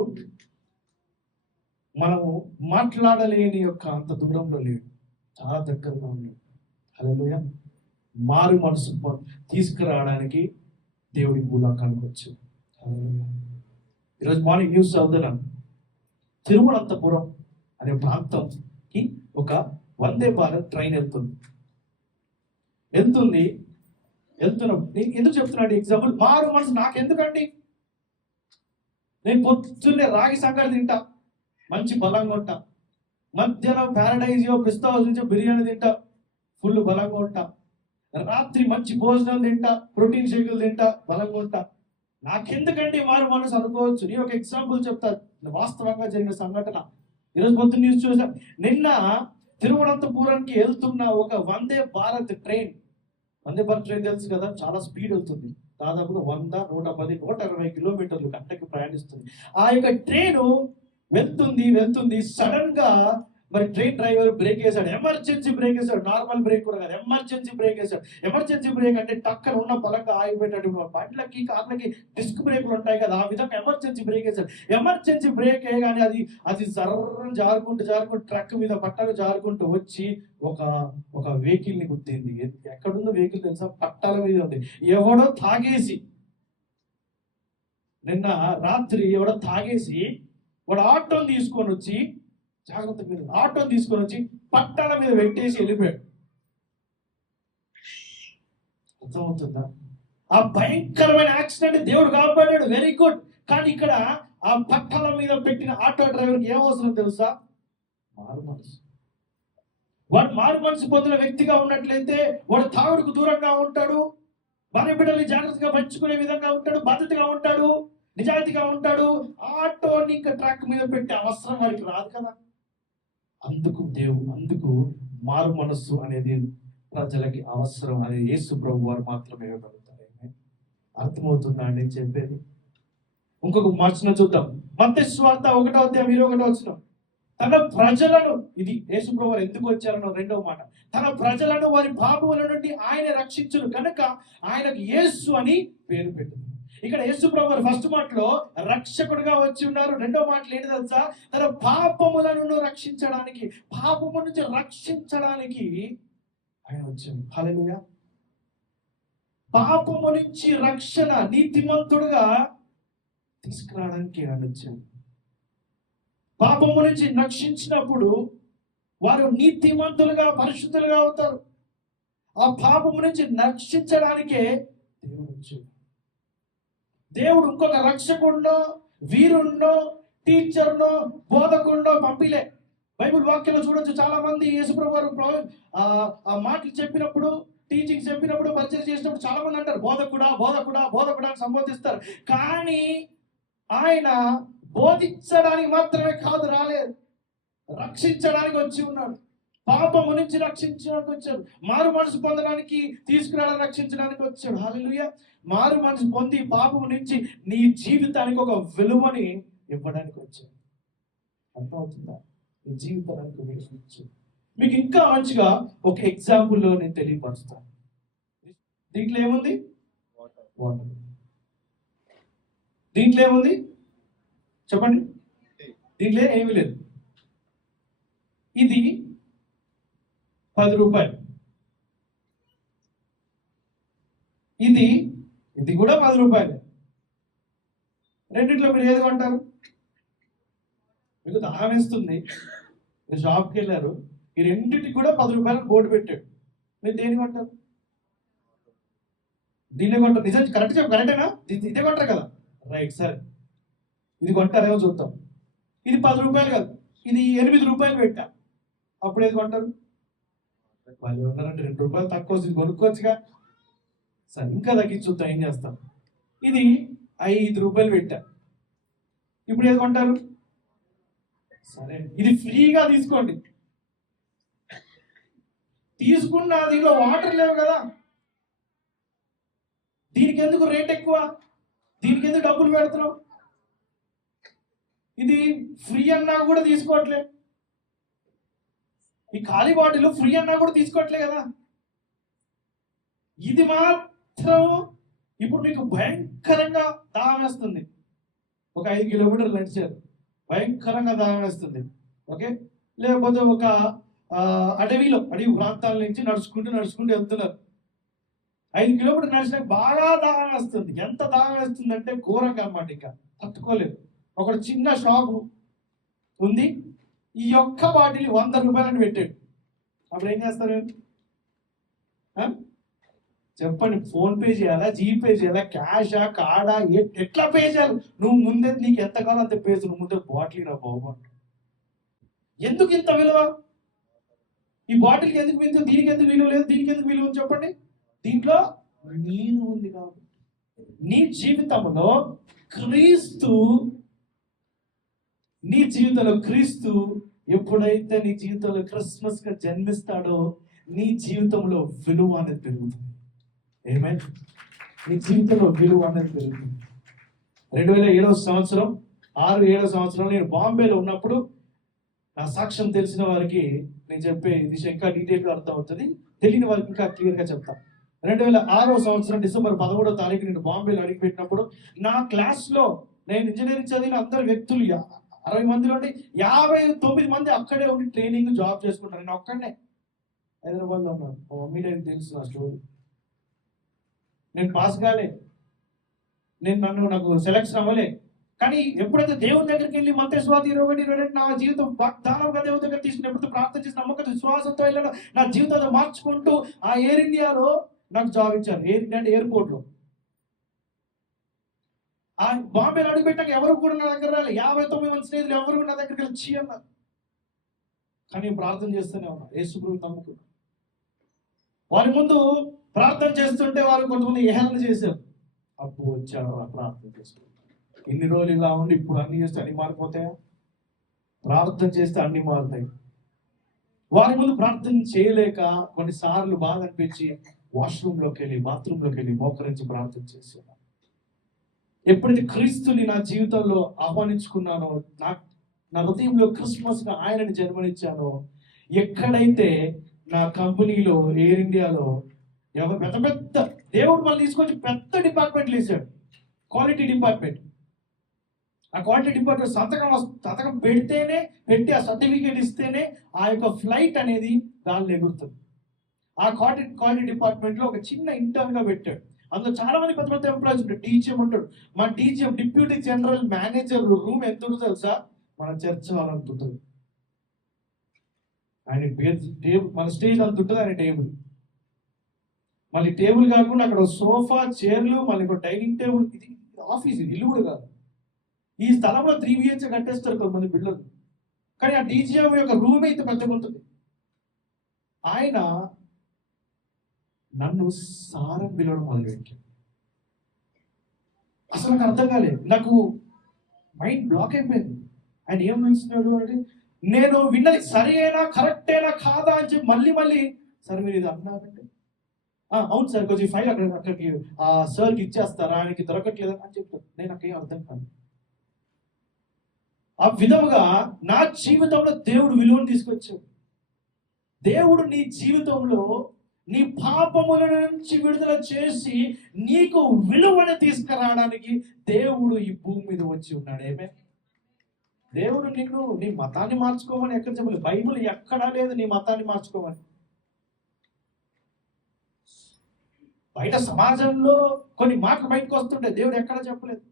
మనము మాట్లాడలేని యొక్క అంత దూరంలో లేడు, చాలా దగ్గరగా ఉన్నాడు. హల్లెలూయా. మారు మనసు తీసుకురావడానికి దేవుడి భూలోకానికి వచ్చాడు. హల్లెలూయా. ఈరోజు మార్నింగ్ న్యూస్ చదువుతున్నాను. తిరువనంతపురం అనే ప్రాంతంకి ఒక వందే భారత్ ట్రైన్ వెళ్తున్నప్పుడు ఎందుకు చెప్తున్నాడు ఎగ్జాంపుల్? మారు మనసు నాకు ఎందుకండి? నేను పొద్దున్నే రాగి సంగటి తింటా, మంచి బలంగా ఉంటా. మధ్యాహ్నం ప్యారడైజియో పిస్తా హౌస్ నుంచి బిర్యానీ తింటా, ఫుల్ బలంగా ఉంటా. రాత్రి మంచి భోజనం తింటా, ప్రోటీన్ షేకులు తింటా, బలంగా ఉంటా. నాకెందుకండి మారు మనసు అనుకోవచ్చు. నేను ఒక ఎగ్జాంపుల్ చెప్తా, వాస్తవంగా జరిగిన సంఘటన. ఈరోజు పొద్దున్న న్యూస్ చూసా. నిన్న తిరువనంతపురంకి వెళ్తున్న ఒక వందే భారత్ ట్రైన్ తెలుసు కదా, చాలా స్పీడ్ వెళ్తుంది. దాదాపుగా 100, 110, 120 కిలోమీటర్లు గంటకి ప్రయాణిస్తుంది. ఆ యొక్క ట్రైన్ వెళ్తుంది సడన్ గా మరి ట్రైన్ డ్రైవర్ బ్రేక్ వేసాడు. ఎమర్జెన్సీ బ్రేక్ వేసాడు. నార్మల్ బ్రేక్ కూడా కాదు, ఎమర్జెన్సీ బ్రేక్ వేసాడు. ఎమర్జెన్సీ బ్రేక్ అంటే టక్కన ఉన్న బలంగా ఆగిపోయేటట్టు, బండ్లకి కార్లకి డిస్క్ బ్రేక్లు ఉంటాయి కదా, ఆ విధంగా ఎమర్జెన్సీ బ్రేక్ వేసాడు. ఎమర్జెన్సీ బ్రేక్ వేయగానే అది సర్రం జారుకుంటూ ట్రక్ మీద పట్టాలు జారుకుంటూ వచ్చి ఒక వెహికల్ ని గుద్దింది. ఎక్కడుందో వెహికల్ తెలుసా? పట్టాల మీద ఉంది. ఎవడో తాగేసి నిన్న రాత్రి వాడు ఆటోని తీసుకొని వచ్చి, జాగ్రత్త మీద ఆటోని తీసుకొని వచ్చి పట్టాల మీద పెట్టేసి వెళ్ళిపోయాడు. అర్థమవుతుందా? ఆ భయంకరమైన యాక్సిడెంట్ దేవుడు కాపాడాడు, వెరీ గుడ్. కానీ ఇక్కడ ఆ పట్టాల మీద పెట్టిన ఆటో డ్రైవర్కి ఏం అవసరం తెలుసా? మారు మనసు. వాడు మారు మనసు పొందిన వ్యక్తిగా ఉన్నట్లయితే వాడు తాగుడుకు దూరంగా ఉంటాడు, భార్య బిడ్డల్ని జాగ్రత్తగా పంచుకునే విధంగా ఉంటాడు, బాధ్యతగా ఉంటాడు, నిజాయితీగా ఉంటాడు. ఆటోని ఇంకా ట్రాక్ మీద పెట్టే అవసరం వారికి రాదు కదా. అందుకు మారు మనస్సు అనేది ప్రజలకి అవసరం. అది యేసు ప్రభు వారు మాత్రమే ఇవ్వగలుగుతారు. అర్థమవుతుందా అండి చెప్పేది? ఇంకొక మార్చిన చూద్దాం. మత్తయి సువార్త 1వ అధ్యాయం 21వ వచనం. తన ప్రజలను, ఇది యేసు ప్రభు వారు ఎందుకు వచ్చారన్న రెండవ మాట, తన ప్రజలను వారి పాపముల నుండి ఆయన రక్షించును కనుక ఆయనకు యేసు అని పేరు పెట్టింది. ఇక్కడ యేసు ప్రభు వారు ఫస్ట్ మాటలో రక్షకుడిగా వచ్చి ఉన్నారు. రెండో మాటలు ఏంటి తెలుసా? తన పాపములను రక్షించడానికి, పాపము నుంచి రక్షించడానికి ఆయన వచ్చాడు. హల్లెలూయా. పాపము నుంచి రక్షణ, నీతిమంతుడుగా తీసుకురావడానికి ఆయన వచ్చాడు. పాపము నుంచి రక్షించినప్పుడు వారు నీతిమంతులుగా, పరిశుద్ధులుగా అవుతారు. ఆ పాపము నుంచి రక్షించడానికే దేవుడు వచ్చాడు. దేవుడు ఇంకొక రక్షకుడినో, వీరుణ్ణో, టీచర్నో, బోధకుడినో పంపిలే. బైబిల్ వాక్యంలో చూడొచ్చు, చాలా మంది యేసుప్రభు వారు ఆ మాటలు చెప్పినప్పుడు, టీచింగ్ చెప్పినప్పుడు, పరిచయం చేసినప్పుడు చాలా మంది అంటారు బోధకుడా అని సంబోధిస్తారు. కానీ ఆయన బోధించడానికి మాత్రమే కాదు రాలేదు, రక్షించడానికి వచ్చి ఉన్నాడు. పాపము నుంచి రక్షించడానికి వచ్చాడు. మారు మనసు పొందడానికి, తీసుకురావడానికి, రక్షించడానికి వచ్చాడు. హల్లెలూయా. మారు మనసు పొంది పాపము నుంచి నీ జీవితానికి ఒక విలువని ఇవ్వడానికి వచ్చాడు. అర్థమవుతుందా? నీ జీవితానికి వచ్చాడు. మీకు ఇంకా మంచిగా ఒక ఎగ్జాంపుల్లో నేను తెలియపరుస్తాను. దీంట్లో ఏముంది? వాటర్. దీంట్లో ఏముంది చెప్పండి? దీంట్లో ఏమీ లేదు. ఇది 10 రూపాయలు. ఇది కూడా 10 రూపాయలు. రెండిట్లో మీరు ఏది కొంటారు? మీకు దాహం వేస్తుంది, మీరు షాప్కి వెళ్ళారు, ఈ రెండింటికి కూడా 10 రూపాయలు బోర్డు పెట్టాడు. మీరు దేని కొంటారు? దీన్నే కొంటారు. నిజం కరెక్టేనా? ఇదే కొంటారు కదా, రైట్. సరే, ఇది కొంటారేమో చూద్దాం. ఇది 10 రూపాయలు కాదు, ఇది 8 రూపాయలు పెట్టా. అప్పుడు ఏది కొంటారు? వాళ్ళు ఉన్నారంటే 2 రూపాయలు తక్కువ కొనుక్కోవచ్చుగా. సరే, ఇంకా తగ్గించుద్దాం, ఏం చేస్తాం. ఇది 5 రూపాయలు పెట్టా. ఇప్పుడు ఏది కొంటారు? సరే, ఇది ఫ్రీగా తీసుకోండి. తీసుకున్న దీనిలో వాటర్ లేవు కదా, దీనికి ఎందుకు రేట్ ఎక్కువ, దీనికి ఎందుకు డబ్బులు పెడుతున్నాం? ఇది ఫ్రీ అన్నా కూడా తీసుకోవట్లే, ఈ ఖాళీ బాటిల్ ఫ్రీ అన్నా కూడా తీసుకోవట్లే కదా. ఇది మాత్రం ఇప్పుడు మీకు భయంకరంగా దాహం వేస్తుంది. ఒక 5 కిలోమీటర్లు నడిచారు, భయంకరంగా దాహం వేస్తుంది. ఓకే, లేకపోతే ఒక అడవి ప్రాంతాల నుంచి నడుచుకుంటూ వెళ్తున్నారు. 5 కిలోమీటర్లు నడిచినాక బాగా దాహం వేస్తుంది. ఎంత దాహం వేస్తుంది అంటే ఘోరంగా అన్నమాట, ఇంకా తట్టుకోలేదు. ఒక చిన్న షాపు ఉంది, ఈ ఒక్క బాటిల్ 100 రూపాయలని పెట్టాడు. అప్పుడు ఏం చేస్తారు చెప్పండి? ఫోన్ పే చేయాలా, జీపే చేయాలా, క్యాషా, కార్డా, ఎట్లా పే చేయాలి? నువ్వు ముందే నీకు ఎంత కావాలో అంత పే చేయాలి. నువ్వు ముందే బాటిల్ నా బాబు ఎందుకు ఇంత విలువ? ఈ బాటిల్కి ఎందుకు విలువ, దీనికి ఎందుకు విలువ లేదు, దీనికి ఎందుకు విలువ చెప్పండి? దీంట్లో నీరు ఉంది కాబట్టి. నీ జీవితంలో క్రీస్తు, నీ జీవితంలో క్రీస్తు ఎప్పుడైతే నీ జీవితంలో క్రిస్మస్ గా జన్మిస్తాడో నీ జీవితంలో విలువ అనేది పెరుగుతుంది. ఏమైనా నీ జీవితంలో విలువ అనేది పెరుగుతుంది. 2007 సంవత్సరం 6-7 సంవత్సరం నేను బాంబేలో ఉన్నప్పుడు, నా సాక్ష్యం తెలిసిన వారికి నేను చెప్పే విషయం ఇంకా డీటెయిల్గా అర్థం అవుతుంది, తెలియని వారికి ఇంకా క్లియర్గా చెప్తాను. 2006 సంవత్సరం డిసెంబర్ 13వ తారీఖు నేను బాంబేలో అడిగిపెట్టినప్పుడు నా క్లాస్లో, నేను ఇంజనీరింగ్ చదివిన అందరు వ్యక్తులు 60 మందిలో 59 మంది అక్కడే ఉండి ట్రైనింగ్ జాబ్ చేసుకుంటారు. నేను ఒక్కడనే హైదరాబాద్లో ఉన్నాను. మీడియా తెలుసు నా స్టోరీ. నేను పాస్ కాలే, నాకు సెలక్షన్ అవ్వలే. కానీ ఎప్పుడైతే దేవుని దగ్గరికి వెళ్ళి మత్తయి సువార్త 21:22 నా జీవితం వాగ్దానంగా దేవుని దగ్గర తీసుకున్నప్పుడు ప్రార్థన చేసి నమ్మకం విశ్వాసంతో వెళ్ళడం, నా జీవితాన్ని మార్చుకుంటూ ఆ ఎయిర్ ఇండియాలో నాకు జాబ్ ఇచ్చారు. ఎయిర్ ఇండియా అంటే ఎయిర్పోర్ట్లో. ఆ బాంబేలో అడుగుపెట్టాక ఎవరు కూడా నా దగ్గర రాలి. 59 మంది స్నేహితులు ఎవరు నా దగ్గరికి వచ్చి అన్నారు. కానీ ప్రార్థన చేస్తూనే ఉన్నా, యేసు ప్రభువుని నమ్ముకున్నా. వారి ముందు ప్రార్థన చేస్తుంటే వారు కొంతమంది ఏహరణ చేశారు. అప్పుడు వచ్చాడు ప్రార్థన చేస్తూ, ఇన్ని రోజులు ఇలా ఉండి ఇప్పుడు అన్ని చేస్తే అన్ని మారిపోతాయా? ప్రార్థన చేస్తే అన్ని మారుతాయి. వారి ముందు ప్రార్థన చేయలేక కొన్నిసార్లు బాధ అనిపించి వాష్రూమ్లోకి వెళ్ళి, బాత్రూంలోకి వెళ్ళి మోకరించి ప్రార్థన చేశాను. ఎప్పుడైతే క్రీస్తుని నా జీవితంలో ఆహ్వానించుకున్నానో, నా హృదయంలో క్రిస్మస్గా ఆయనని జన్మనిచ్చానో, ఎక్కడైతే నా కంపెనీలో ఎయిర్ ఇండియాలో పెద్ద పెద్ద దేవుడు మళ్ళీ తీసుకొచ్చి పెద్ద డిపార్ట్మెంట్లు వేసాడు, క్వాలిటీ డిపార్ట్మెంట్. ఆ క్వాలిటీ డిపార్ట్మెంట్ సంతకం పెట్టి ఆ సర్టిఫికేట్ ఇస్తేనే ఆ యొక్క ఫ్లైట్ అనేది గాల్లో ఎగురుతుంది. ఆ క్వాలిటీ డిపార్ట్మెంట్లో ఒక చిన్న ఇంటర్న్గా పెట్టాడు. అందులో చాలా మంది పెద్ద పెద్ద ఎంప్లాయీస్ ఉంటాడు. డీజీఎం ఉంటాడు. మా DGM deputy general manager room ఎంత ఉంటుందో తెలుసా? మన చర్చ్ హాల్ అంత ఉంటుంది. ఆయన టేబుల్, మన స్టేజ్ అంత ఉంటుంది ఆయన టేబుల్. మళ్ళీ టేబుల్ కాకుండా అక్కడ సోఫా, చైర్లు, మళ్ళీ ఒక డైనింగ్ టేబుల్. ఇది ఆఫీస్, ఇది ఇల్లు కూడా కాదు. ఈ స్థలంలో 3 BHK కట్టేస్తారు కొంతమంది బిల్డర్లు. కానీ ఆ డీజీఎం యొక్క రూమ్ అయితే పెద్దగా ఉంటుంది. ఆయన నన్ను సారం పిలవడం మొదలుపెట్టాడు. అసలు నాకు అర్థం కాలేదు, నాకు మైండ్ బ్లాక్ అయిపోయింది. ఆయన ఏం పిలుస్తున్నాడు అంటే, నేను విన్నది సరైనా కరెక్టేనా కాదా అని చెప్పి మళ్ళీ సార్ మీరు ఇది అన్నారంటే, అవును సార్ కొంచెం ఫైల్ అక్కడికి ఆ సార్కి ఇచ్చేస్తారా, ఆయనకి దొరకట్లేదు అని చెప్తాను. నేను నాకేం అర్థం కాదు. ఆ విధముగా నా జీవితంలో దేవుడు విలువను తీసుకొచ్చాడు. దేవుడు నీ జీవితంలో నీ పాపముల నుంచి విడుదల చేసి నీకు విలువను తీసుకురావడానికి దేవుడు ఈ భూమి మీద వచ్చి ఉన్నాడు. ఏమే దేవుడు నిన్ను నీ మతాన్ని మార్చుకోమని ఎక్కడ చెప్పలేదు. బైబిల్ ఎక్కడా లేదు నీ మతాన్ని మార్చుకోమని. బయట సమాజంలో కొన్ని మాటలు బయటకు వస్తుంటే దేవుడు ఎక్కడ చెప్పలేదు.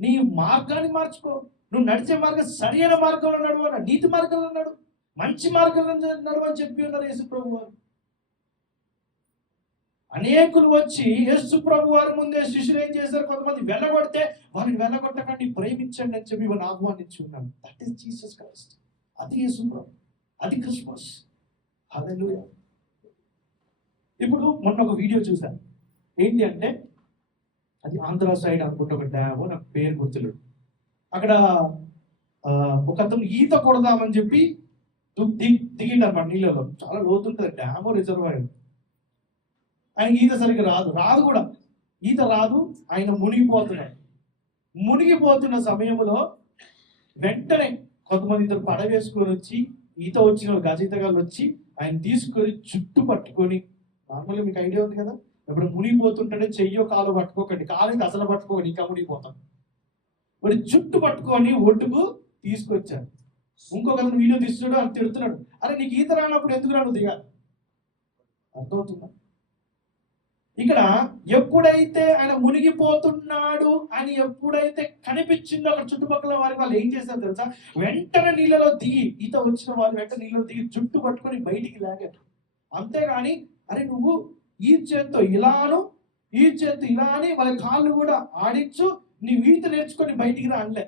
నీ మార్గాన్ని మార్చుకో, నువ్వు నడిచే మార్గం సరైన మార్గంలో నడవన్నా, నీతి మార్గంలో నడు, మంచి మార్గంలో నడవని చెప్పి ఉన్నారు యేసు ప్రభు వారు. అనేకులు వచ్చి యేసు ప్రభు వారి ముందే శిష్యులు ఏం చేశారు, కొంతమంది వెళ్ళగొడితే వారిని వెళ్ళగొట్టకండి, ప్రేమించండి అని చెప్పి వారిని ఆహ్వానించి ఉన్నాను. That is Jesus Christ. అది యేసు ప్రభు, అది క్రిస్మస్. హల్లెలూయా. ఇప్పుడు మొన్న ఒక వీడియో చూశాను. ఏంటి అంటే, అది ఆంధ్ర సైడ్ అనుకుంటే ఒక డ్యామ్, నాకు పేరు గుర్తులేదు. అక్కడ ఒక అతను ఈత కొడదామని చెప్పి దిగిండు అన్నమాట నీళ్ళలో. చాలా లోతుంటుంది డ్యామ్, రిజర్వాయర్. ఆయన ఈత సరిగ్గా రాదు కూడా, ఈత రాదు. ఆయన మునిగిపోతున్న సమయంలో వెంటనే కొంతమంది ఇద్దరు పడవేసుకొని వచ్చి, ఈత వచ్చిన గజయితగాళ్ళు వచ్చి ఆయన తీసుకొని జుట్టు పట్టుకొని, నార్మల్గా మీకు ఐడియా ఉంది కదా, ఇప్పుడు మునిగిపోతుంటే చెయ్యో కాలు పట్టుకోకండి, కాలు అసలు పట్టుకోకండి, ఇంకా మునిగిపోతాం. మరి జుట్టు పట్టుకొని ఒడ్డుకు తీసుకొచ్చారు. ఇంకొక వీడియో తీస్తున్నాడు, అని తిడుతున్నాడు, అరే నీకు ఈత రానప్పుడు ఎందుకు రాను దిగాలి. అర్థమవుతుందా? ఇక్కడ ఎప్పుడైతే ఆయన మునిగిపోతున్నాడు అని ఎప్పుడైతే కనిపించిందో అక్కడ చుట్టుపక్కల వారికి, వాళ్ళు ఏం చేశారు తెలుసా, వెంటనే నీళ్ళలో దిగి, ఈత వచ్చిన వాళ్ళు వెంటనే నీళ్ళలో దిగి జుట్టు పట్టుకొని బయటికి లాగారు. అంతేగాని అరే నువ్వు ఈ చేత్తో ఇలాను, ఈ చేత్తో ఇలా అని వాళ్ళ కాళ్ళు కూడా ఆడించు, నీ ఈత నేర్చుకొని బయటికి రా అనలే.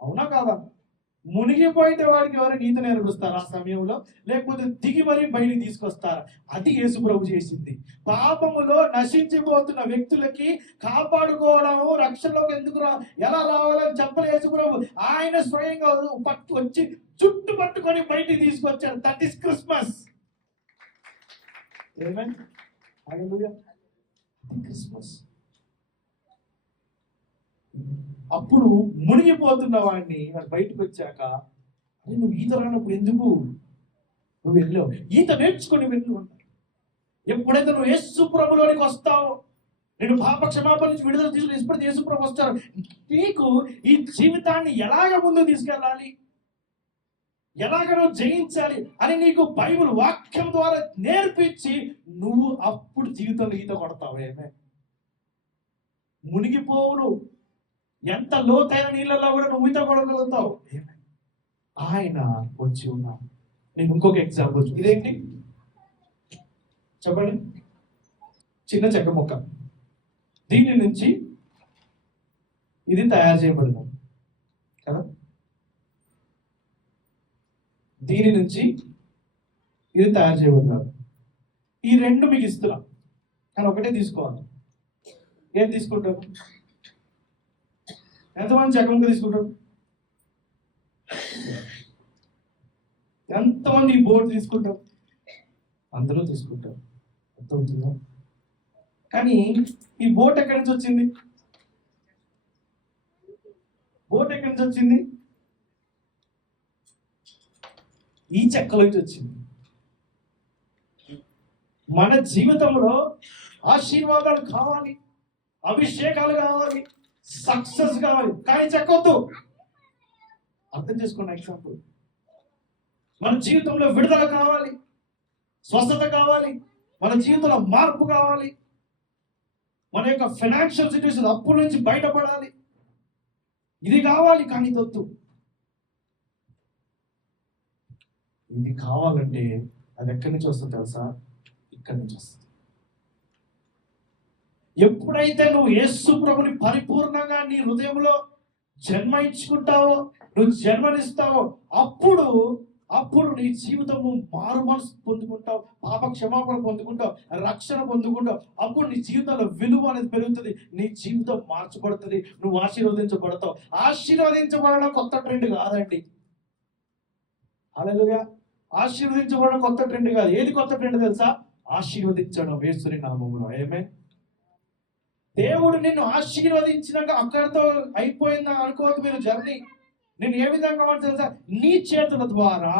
అవునా కాదా? మునిగిపోయిన వాడికి ఎవరు నీతి నేర్పిస్తారు ఆ సమయంలో? లేకపోతే దిగి మరీ బయటికి తీసుకొస్తారా? అది యేసు ప్రభు చేసింది. పాపములో నశించిపోతున్న వ్యక్తులకి కాపాడుకోవడం, రక్షణలోకి ఎందుకు ఎలా రావాలని చెప్పలే యేసు ప్రభు. ఆయన స్వయంగా వచ్చి చుట్టు పట్టుకొని బయటికి తీసుకొచ్చారు. That is Christmas. క్రిస్మస్. అప్పుడు మునిగిపోతున్న వాడిని బయటకు వచ్చాక, అరే నువ్వు ఈత రానప్పుడు ఎందుకు నువ్వు వెళ్ళావు? ఈత నేర్చుకొని వెళ్ళు అన్నారు. ఎప్పుడైతే నువ్వు యేసు ప్రభులోనికి వస్తావో, నేను పాప క్షమాపణ నుంచి విడుదల తీసుకుని ఎప్పుడైతే యేసు ప్రభు వస్తారో, నీకు ఈ జీవితాన్ని ఎలాగ ముందుకు తీసుకెళ్ళాలి, ఎలాగ నువ్వు జయించాలి అని నీకు బైబిల్ వాక్యం ద్వారా నేర్పించి నువ్వు అప్పుడు జీవితంలో ఈత కొడతావు. ఏమే మునిగిపోవును, ఎంత లోతైన నీళ్ళలో కూడా నువ్వు ఈత కొడగలుగుతావు. ఆయన వచ్చి ఉన్నా. నేను ఇంకొక ఎగ్జాంపుల్, ఇదేంటి చెప్పండి? చిన్న చెక్క మొక్క, దీని నుంచి ఇది తయారు చేయబడిన కదా, దీని నుంచి ఇది తయారు చేయబడినారు. ఈ రెండు మీకు ఇస్తున్నా, కానీ ఒకటే తీసుకోవాలి. ఏం తీసుకుంటారు? ఎంతమంది చెక్క ముక్క తీసుకుంటారు? ఎంతమంది ఈ బోర్డు తీసుకుంటారు? అందరూ తీసుకుంటారు. అర్థమవుతుందా? కానీ ఈ బోట్ ఎక్కడి నుంచి వచ్చింది? బోట్ ఎక్కడి నుంచి వచ్చింది? ఈ చెక్కలో నుంచి వచ్చింది. మన జీవితంలో ఆశీర్వాదాలు కావాలి, అభిషేకాలు కావాలి, సక్సెస్ కావాలి, కానీ చెక్కొద్దు. అర్థం చేసుకోండి. ఎగ్జాంపుల్, మన జీవితంలో విడుదల కావాలి, స్వస్థత కావాలి, మన జీవితంలో మార్పు కావాలి, మన యొక్క ఫైనాన్షియల్ సిచ్యువేషన్ అప్పుల నుంచి బయటపడాలి, ఇది కావాలి, కానీ తొత్తు. ఇది కావాలంటే అది ఎక్కడి నుంచి వస్తుంది తెలుసా? ఇక్కడి నుంచి వస్తుంది. ఎప్పుడైతే నువ్వు యేసు ప్రభుని పరిపూర్ణంగా నీ హృదయంలో జన్మించుకుంటావో, నువ్వు జన్మనిస్తావో, అప్పుడు నీ జీవితము మారు మనసు పొందుకుంటావు, పాప క్షమాపణ పొందుకుంటావు, రక్షణ పొందుకుంటావు. అప్పుడు నీ జీవితంలో విలువ అనేది పెరుగుతుంది, నీ జీవితం మార్చబడుతుంది, నువ్వు ఆశీర్వదించబడతావు. ఆశీర్వదించబడడం కొత్త ట్రెండ్ కాదండి. హల్లెలూయా. ఆశీర్వదించబడడం కొత్త ట్రెండ్ కాదు. ఏది కొత్త ట్రెండ్ తెలుసా? ఆశీర్వదించడం యేసుని నామములో. ఆమేన్. దేవుడు నిన్ను ఆశీర్వదించినాక అక్కడితో అయిపోయిందా అనుకోవద్దు మీరు జర్నీ. నేను ఏ విధంగా అంటే తెలుసా? నీ చేతుల ద్వారా,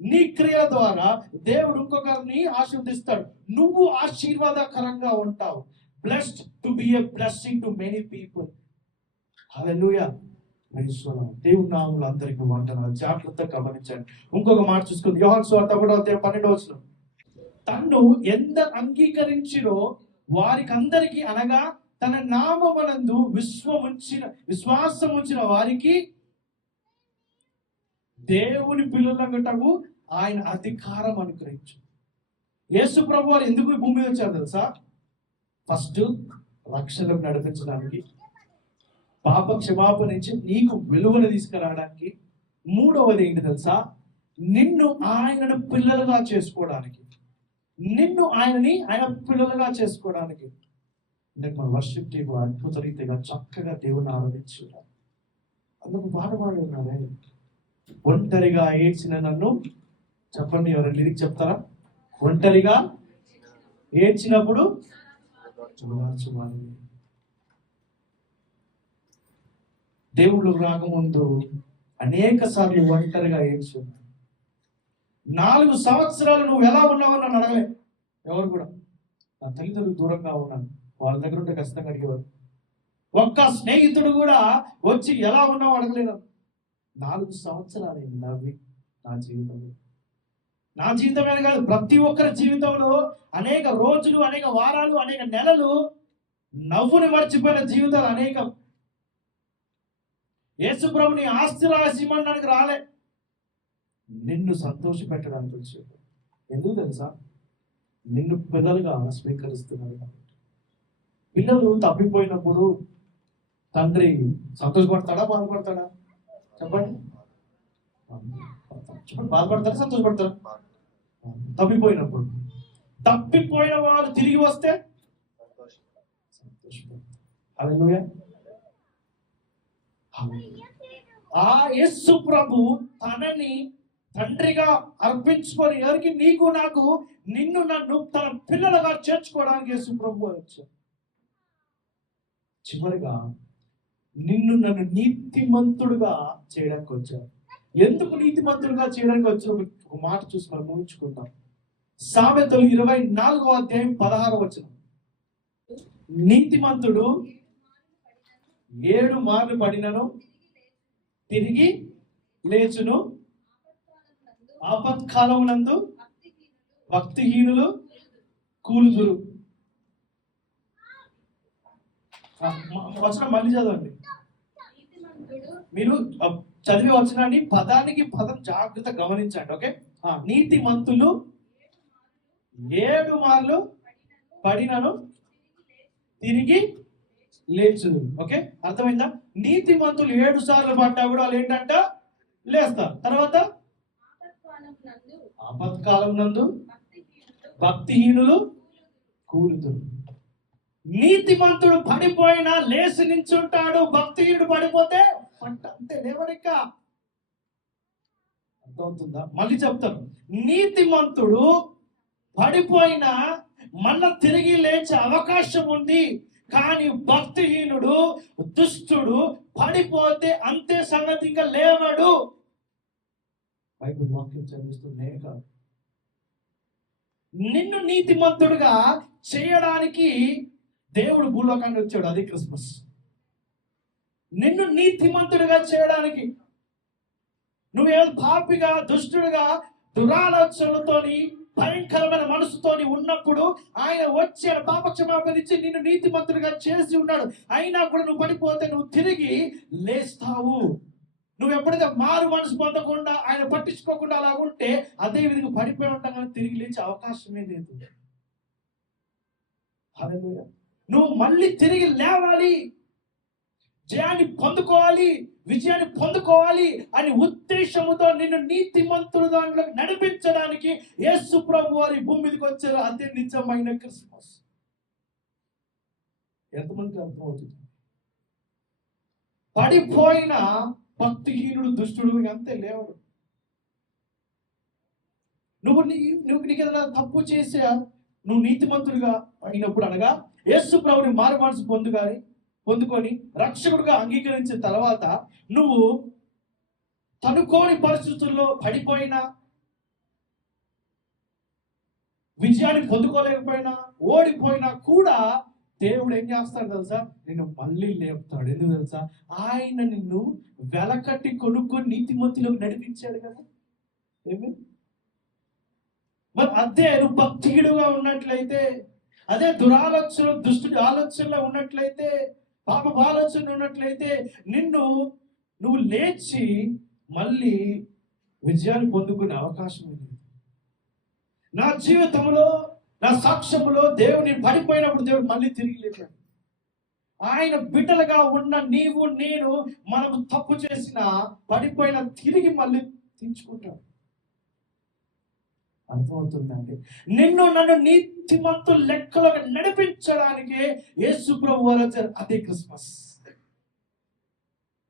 నీ క్రియల ద్వారా దేవుడు ఇంకొకరిని ఆశీర్వదిస్తాడు. నువ్వు ఆశీర్వాదకరంగా ఉంటావు. Blessed to be a blessing to many people. Hallelujah. దేవుని నామములో అందరికీ వందనాలు. జాగ్రత్తగా గమనించండి. ఇంకొక మాట చూసుకుంది, యోహాను సువార్త 1:12 తన్ను ఎందరు అంగీకరించిరో వారికి అందరికీ, అనగా తన నామమునందు విశ్వాసం ఉంచిన వారికి దేవుని పిల్లలగటకు ఆయన అధికారం అనుగ్రహించు. యేసు ప్రభు వారు ఎందుకు భూమి మీద వచ్చారు తెలుసా? ఫస్ట్ రక్షణకు నడిపించడానికి, పాప క్షమాపణ నుంచి నీకు విలువను తీసుకురావడానికి. మూడవది ఏంటి తెలుసా? నిన్ను ఆయనను పిల్లలుగా చేసుకోవడానికి, నిన్ను ఆయన పిల్లలుగా చేసుకోవడానికి. మన వర్షిప్ టీం అద్భుత రీతిగా చక్కగా దేవుని ఆరాధించున్నారు. అందుకు పాట పాడి ఉన్నారే, ఒంటరిగా ఏడ్చిన నన్ను. చెప్పండి, ఎవరైనా లిరిక్ చెప్తారా? ఒంటరిగా ఏడ్చినప్పుడు దేవుడు రాకముందు అనేక సార్లు ఒంటరిగా ఏడ్చున్నాడు. 4 సంవత్సరాలు నువ్వు ఎలా ఉన్నావు నన్ను అడగలే ఎవరు కూడా. నా తల్లిదండ్రులు దూరంగా ఉన్నాను, వాళ్ళ దగ్గర ఉంటే ఖచ్చితంగా అడిగేవారు. ఒక్క స్నేహితుడు కూడా వచ్చి ఎలా ఉన్నావు అడగలేను. 4 సంవత్సరాలు నవ్వి నా జీవితంలో, నా జీవితమే కాదు ప్రతి ఒక్కరి జీవితంలో అనేక రోజులు, అనేక వారాలు, అనేక నెలలు నవ్వుని మర్చిపోయిన జీవితాలు అనేకం. యేసు ప్రభుని ఆస్తి రాసిమనడానికి రాలే, నిన్ను సంతోష పెట్టడానికి వచ్చాడు. ఎందుకు తెలుసా? నిన్ను పిల్లలుగా స్వీకరిస్తున్నాడు కాబట్టి. పిల్లలు తప్పిపోయినప్పుడు తండ్రి సంతోషపడతాడా, బాధపడతాడా? చెప్పండి. చెప్పండి, బాధపడతారా సంతోషపడతారా? తప్పిపోయినప్పుడు, తప్పిపోయిన వారు తిరిగి వస్తే సంతోషపడతారు. హల్లెలూయా. ఆ యేసు ప్రభు తనని తండ్రిగా అర్పించుకొని ఎవరికి? నీకు నాకు, నిన్ను నన్ను తన పిల్లలుగా చేర్చుకోవడానికి యేసు ప్రభు వచ్చాడు. చివరిగా నిన్ను నన్ను నీతిమంతుడుగా చేయడానికి వచ్చాడు. ఎందుకు నీతిమంతుడుగా చేయడానికి వచ్చాడు? ఒక మాట చూసి మనం ఊహించుకుంటాం. సామెతలు 24:16 నీతిమంతుడు 7 మార్లు పడినను తిరిగి లేచును, ఆపత్కాలమునందు భక్తిహీనులు కూలుదురు. వచనం మళ్ళీ చదవండి. మీరు చదివే వచనాన్ని పదానికి పదం జాగ్రత్త గమనించండి. ఓకే, నీతిమంతులు 7 మార్లు పడినను తిరిగి లేచు. ఓకే, అర్థమైందా? నీతిమంతులు 7 సార్లు పడ్డా కూడా వాళ్ళు ఏంటంట? లేస్తారు. తర్వాత ఆపత్కాలం నందు భక్తిహీనులు కూలుదురు. నీతిమంతుడు పడిపోయినా లేచి నించుంటాడు, భక్తిహీనుడు పడిపోతే అంతే, లేవరిక. అర్థమవుతుందా? మళ్ళీ చెప్తాను. నీతిమంతుడు పడిపోయినా మళ్ళా తిరిగి లేచే అవకాశం ఉంది, కానీ భక్తిహీనుడు, దుష్టుడు పడిపోతే అంతే సంగతి, ఇంకా లేవడు. బైబిల్ వాక్యం చదివిస్తుంది కాదు. నిన్ను నీతిమంతుడుగా చేయడానికి దేవుడు భూలోకాన్ని వచ్చాడు. అది క్రిస్మస్. నిన్ను నీతిమంతుడిగా చేయడానికి. నువ్వేదో పాపిగా, దుష్టుడుగా, దురాలోచనలతోని, భయంకరమైన మనసుతోని ఉన్నప్పుడు ఆయన వచ్చి పాప క్షమాపణ ఇచ్చి నిన్ను నీతిమంతుడిగా చేసి ఉన్నాడు. అయినా కూడా నువ్వు పడిపోతే నువ్వు తిరిగి లేస్తావు. నువ్వు ఎప్పుడైతే మారు మనసు పొందకుండా, ఆయన పట్టించుకోకుండా అలా ఉంటే అదే విధంగా పడిపోయి ఉంటాం, కానీ తిరిగి లేచే అవకాశమే లేదు. హల్లెలూయా. నువ్వు మళ్ళీ తిరిగి లేవాలి, జయాన్ని పొందుకోవాలి, విజయాన్ని పొందుకోవాలి అని ఉద్దేశముతో నిన్ను నీతిమంతుడు దాంట్లో నడిపించడానికి యేసు ప్రభు వారి భూమి మీదకి వచ్చారు. అదే నిజమైన క్రిస్మస్. ఎంతమందికి అర్థమవుతుంది? పడిపోయిన భక్తిహీనుడు, దుష్టుడు అంతే, లేవడు. నువ్వు నీకు ఏదైనా తప్పు చేసా, నువ్వు నీతిమంతుడిగా అయినప్పుడు, అనగా యేసు ప్రభుని మారు మనసు పొందుకొని రక్షకుడిగా అంగీకరించిన తర్వాత నువ్వు తనుకోని పరిస్థితుల్లో పడిపోయినా, విజయాన్ని పొందుకోలేకపోయినా, ఓడిపోయినా కూడా దేవుడు ఏం చేస్తాడు తెలుసా? నిన్ను మళ్ళీ లేపుతాడు. ఎందుకు తెలుసా? ఆయన నిన్ను వెలకట్టి కొనుక్కొని నీతిమంతులకు నడిపించాడు కదా. ఏమి? మరి అదే నువ్వు భక్తిహీనుడుగా ఉన్నట్లయితే, అదే దురాలోచన, దుష్టుడి ఆలోచనలో ఉన్నట్లయితే, పాప ఆలోచన ఉన్నట్లయితే, నువ్వు లేచి మళ్ళీ విజయాన్ని పొందుకునే అవకాశం ఉంది. నా జీవితంలో, నా సాక్ష్యంలో దేవుని పడిపోయినప్పుడు దేవుడు మళ్ళీ తిరిగి లేపాడు. ఆయన బిడ్డలుగా ఉన్న నీవు, నేను, మనము తప్పు చేసిన, పడిపోయిన తిరిగి మళ్ళీ తీర్చుకుంటాడు. అర్థమవుతుందండి? నిన్ను నన్ను నీతిమంతుల లెక్కలో నడిపించడానికి యేసు ప్రభు వారు వచ్చారు. అదే క్రిస్మస్.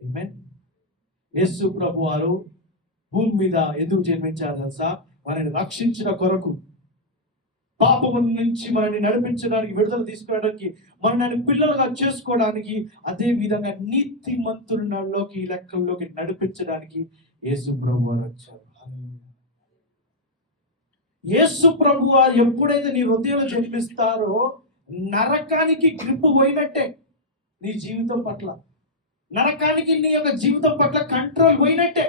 ఆమేన్. యేసు ప్రభు వారు భూమి మీద ఎందుకు జన్మించారు తెలుసా? మనల్ని రక్షించిన కొరకు, పాపము నుంచి మనల్ని నడిపించడానికి, విడుదల తీసుకురావడానికి, మనల్ని పిల్లలుగా చేసుకోవడానికి, అదే విధంగా నీతిమంతులలోకి, లెక్కల్లోకి నడిపించడానికి యేసు ప్రభు వారు వచ్చారు. యేసు ప్రభు వారు ఎప్పుడైతే నీ హృదయంలో జన్మిస్తారో నరకానికి గ్రిప్పు పోయినట్టే. నీ జీవితం పట్ల, నరకానికి నీ యొక్క జీవితం పట్ల కంట్రోల్ పోయినట్టే.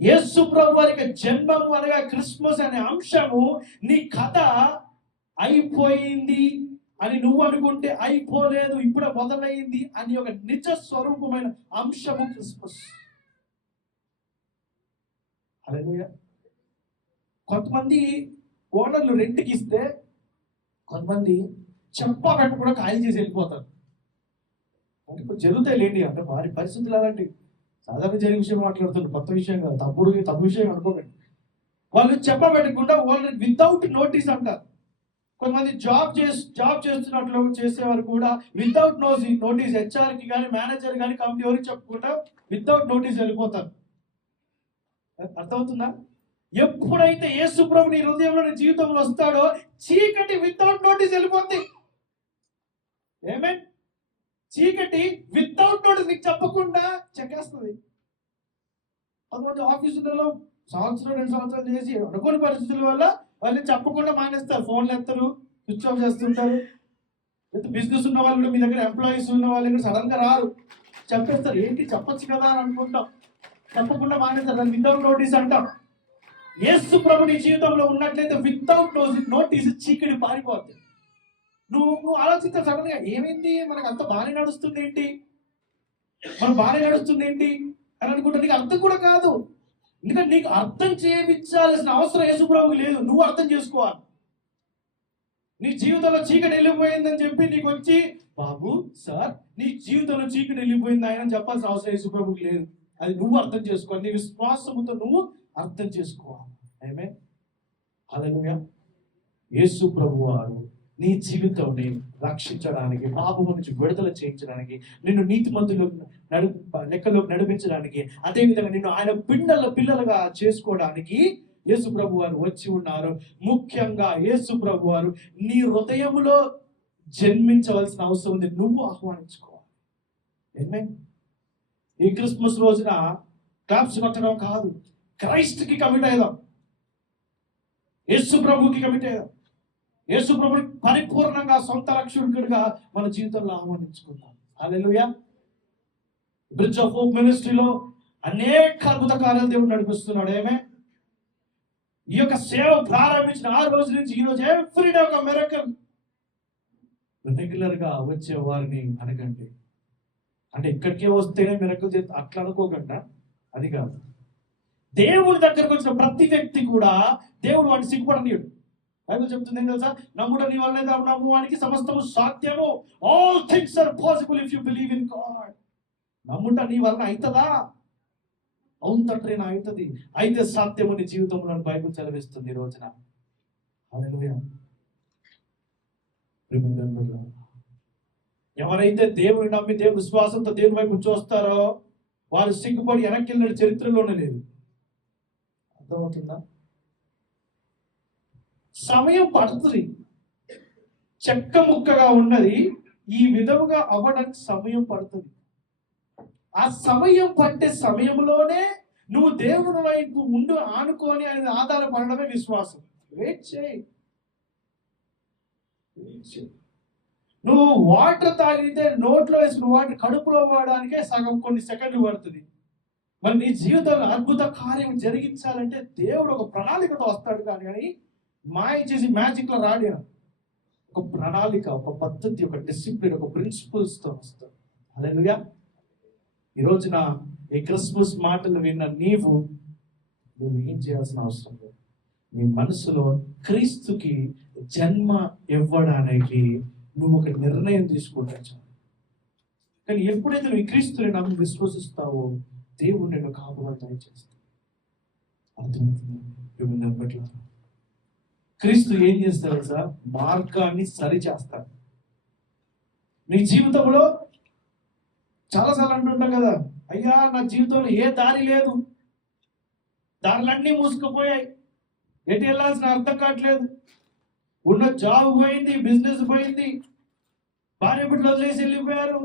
యేసు ప్రభు వారికి జన్మము అనగా క్రిస్మస్ అనే అంశము, నీ కథ అయిపోయింది అని నువ్వు అనుకుంటే అయిపోలేదు, ఇప్పుడే మొదలైంది అని ఒక నిజ స్వరూపమైన అంశము క్రిస్మస్. హల్లెలూయా. కొంతమంది ఓనర్లు రెంట్కి ఇస్తే, కొంతమంది చెప్పా పెట్ట కూడా ఖాళీ చేసి వెళ్ళిపోతారు. అంటే ఇప్పుడు జరుగుతాయి లేండి, అంటే వారి పరిస్థితులు అలాంటి సాధారణ జరిగే విషయం మాట్లాడుతున్నారు, కొత్త విషయం కాదు, తప్పు విషయం అనుకోకండి. వాళ్ళు చెప్పబెట్టకుండా వాళ్ళు వితౌట్ నోటీస్ అంటారు. కొంతమంది జాబ్ చేస్తున్నట్లు చేసేవారు కూడా వితౌట్ నోటీస్ హెచ్ఆర్కి కానీ మేనేజర్ కానీ కంపెనీ ఎవరికి చెప్పకుండా వితౌట్ నోటీస్ వెళ్ళిపోతారు. అర్థమవుతుందా? ఎప్పుడైతే యేసు ప్రభు నీ హృదయంలో నీ జీవితంలో వస్తాడో చీకటి వితౌట్ నోటీస్ వెళ్ళిపోతుంది. ఏమే చీకటి వితౌట్ నోటీస్ నీకు చెప్పకుండా చెక్కేస్తుంది. కొంతమంది ఆఫీసులలో సంవత్సరం 2 సంవత్సరాలు చేసి అనుకోని పరిస్థితుల వల్ల వాళ్ళు చెప్పకుండా మానేస్తారు, ఫోన్లు ఎత్తారు, స్విచ్ ఆఫ్ చేస్తుంటారు. బిజినెస్ ఉన్న వాళ్ళు మీ దగ్గర ఎంప్లాయీస్ ఉన్న వాళ్ళు సడన్ గా రారు, చెప్పేస్తారు. ఏంటి చెప్పచ్చు కదా అని అనుకుంటాం, చెప్పకుండా మానేస్తారు. దాన్ని వితౌట్ నోటీస్ అంటాం. యేసు ప్రభు నీ జీవితంలో ఉన్నట్లయితే వితౌట్ నోటీస్ చీకటి పారిపోతుంది. నువ్వు ఆలోచిస్తే సడన్ గా ఏమైంది, మనకు అంత బాగానే నడుస్తుంది ఏంటి, మనం బాగానే నడుస్తుంది ఏంటి అని అనుకుంటా. నీకు అర్థం కూడా కాదు, ఎందుకంటే నీకు అర్థం చేయించాల్సిన అవసరం యేసు ప్రభువుకి లేదు, నువ్వు అర్థం చేసుకోవాలి. నీ జీవితంలో చీకటి వెళ్ళిపోయిందని చెప్పి నీకు వచ్చి బాబు సార్ నీ జీవితంలో చీకటి వెళ్ళిపోయింది ఆయన చెప్పాల్సిన అవసరం యేసు ప్రభువుకి లేదు. అది నువ్వు అర్థం చేసుకోవాలి, నీ విశ్వాసముతో నువ్వు అర్థం చేసుకోవాలి. ఆమేన్, హల్లెలూయా. యేసు ప్రభువు వారు నీ జీవితాన్ని రక్షించడానికి, పాపం నుంచి విడుదల చేయించడానికి, నిన్ను నీతిమంతులు లెక్కలోకి నడిపించడానికి, అదేవిధంగా నిన్ను ఆయన పిల్లలుగా చేసుకోవడానికి యేసు ప్రభు వారు వచ్చి ఉన్నారు. ముఖ్యంగా యేసు ప్రభు వారు నీ హృదయంలో జన్మించవలసిన అవసరం ఉంది, నువ్వు ఆహ్వానించుకోవాలి. ఆమేన్. ఈ క్రిస్మస్ రోజున క్లాప్స్ కొట్టడం కాదు, క్రైస్ట్కి కమిట్ అయ్యాం, యేసు ప్రభుకి కమిట్ అయ్యాం. యేసు ప్రభుని పరిపూర్ణంగా సొంత రక్షకుడిగా మన జీవితంలో ఆహ్వానించుకుంటాం. హల్లెలూయా. బ్రిడ్జ్ ఆఫ్ హోప్ మినిస్ట్రీలో అనేక అద్భుత కార్యాలు దేవుడు నడిపిస్తున్నాడు. ఏమే ఈ యొక్క సేవ ప్రారంభించిన ఆ రోజు నుంచి ఈ రోజు ఎవ్రీడే ఒక మిరకల్. రెగ్యులర్ గా వచ్చే వారిని అడగండి, అంటే ఇక్కడికే వస్తేనే మిరకల్ చేస్తే అట్లా అనుకోకుండా, అది కాదు. దేవుడి దగ్గరకు వచ్చిన ప్రతి వ్యక్తి కూడా దేవుడు వాడిని సిగ్గుపడనీయుడు. బైబిల్ చెప్తుంది ఏం తెలుసా, నమ్ముట నీ వల్లే నమ్మువానికి సమస్తము సాధ్యము. All things are possible if you believe in God. నమ్ముట నీ వల్ల అవుతుందా? అవును తండ్రి నా అవుతుంది, అయితే సాధ్యము నీ జీవితంలో బైబిల్ చదివిస్తుంది ఈ రోజున. హల్లెలూయా. ఎవరైతే దేవుని నమ్మి దేవుని విశ్వాసంతో దేవుని వైపు చూస్తారో వారు సిగ్గుపడి వెనక్కి వెళ్ళిన చరిత్రలోనే లేదు. అర్థమవుతుందా? సమయం పడుతుంది, చెక్క ముక్కగా ఉన్నది ఈ విధముగా అవ్వడానికి సమయం పడుతుంది. ఆ సమయం పట్టే సమయంలోనే నువ్వు దేవుని వైపు ఉండు ఆనుకొని అనేది ఆధారపడడమే విశ్వాసం. వెయిట్ చేయి. నువ్వు వాటర్ తాగితే నోట్లో వేసిన వాటర్ కడుపులో వాడడానికే సగం కొన్ని సెకండ్లు పడుతుంది. మరి నీ జీవితంలో అద్భుత కార్యం జరిగించాలంటే దేవుడు ఒక ప్రణాళికతో వస్తాడు, కానీ మాయ చేసి మ్యాజిక్ లో రాడు. ఒక ప్రణాళిక, ఒక పద్ధతి, ఒక డిసిప్లిన్, ఒక ప్రిన్సిపల్స్తో వస్తాడు. హల్లెలూయా. ఈ రోజున ఈ క్రిస్మస్ మాటలు విన్న నువ్వు ఏం చేయాల్సిన అవసరం లేదు. నీ మనసులో క్రీస్తుకి జన్మ ఇవ్వడానికి నువ్వు ఒక నిర్ణయం తీసుకుంటా చాలు. కానీ ఎప్పుడైతే నువ్వు క్రీస్తుని నమ్మి విశ్వసిస్తావో దేవుడు నిన్ను కాపుదల దయచేస్తాడు. అర్థమవుతుంది? క్రీస్తు ఏం చేస్తాడు సార్? మార్గాన్ని సరి చేస్తాడు. నీ జీవితంలో చాలాసార్లు అంటుంటాం కదా, అయ్యా నా జీవితంలో ఏ దారి లేదు, దారులన్నీ మూసుకుపోయాయి, ఎటు వెళ్ళాల్సిన అర్థం కావట్లేదు, ఉన్న జాబ్ పోయింది, బిజినెస్ పోయింది, భార్య బిడ్డలు వదిలేసి వెళ్ళిపోయారు,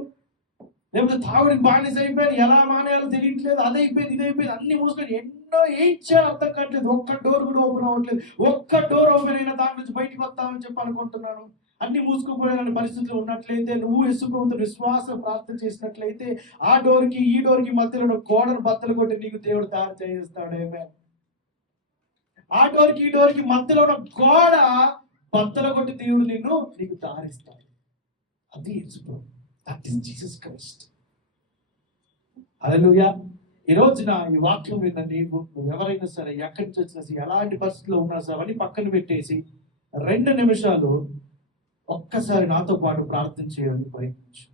లేకపోతే తాగుడికి బానిస అయిపోయారు, ఎలా మానేయాలో తెలియట్లేదు, అదైపోయింది ఇదైపోయింది, అన్ని మూసుకొని ఎన్నో ఏం చేయాలో అర్థం కావట్లేదు, ఒక్క డోర్ కూడా ఓపెన్ అవ్వట్లేదు, ఒక్క డోర్ ఓపెన్ అయినా దాని నుంచి బయటకు వస్తామని చెప్పి అనుకుంటున్నాను. అన్ని మూసుకుపోయిన పరిస్థితులు ఉన్నట్లయితే నువ్వు యేసు ప్రభువుతో విశ్వాసం ప్రార్థన చేసినట్లయితే ఆ డోర్కి ఈ డోర్కి మధ్యలో గోడను బద్దలు కొట్టి నీకు దేవుడు దారి చేయిస్తాడేమే. ఆ డోర్కి ఈ డోర్కి మధ్యలో ఉన్న గోడ బద్దలు కొట్టి దేవుడు నీకు దారిస్తాడు. అది యేసు ప్రభు. That is Jesus Christ. Hallelujah. ఈ రోజున ఈ వాక్యం విన్న నువ్వు ఎవరైనా సరే, ఎక్కడి నుంచి వచ్చినా సరే, ఎలాంటి పరిస్థితుల్లో ఉన్నా సరే, అవన్నీ పక్కన పెట్టేసి 2 నిమిషాలు ఒక్కసారి నాతో పాటు ప్రార్థన చేయడానికి ప్రయత్నించు.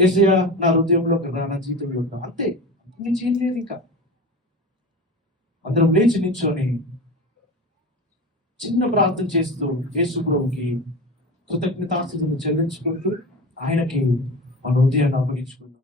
యేసయ్యా నా హృదయంలోకి రా, నా జీవితంలోకి రా. అంతే, నుంచి ఏం లేదు. ఇంకా అందరం లేచి నిల్చొని చిన్న ప్రార్థన చేస్తూ యేసు ప్రభువుకి కృతజ్ఞతాస్తుతులు చెల్లించుకుంటూ ఆయనకి మన హృదయాన్ని అప్పగించుకుందాం.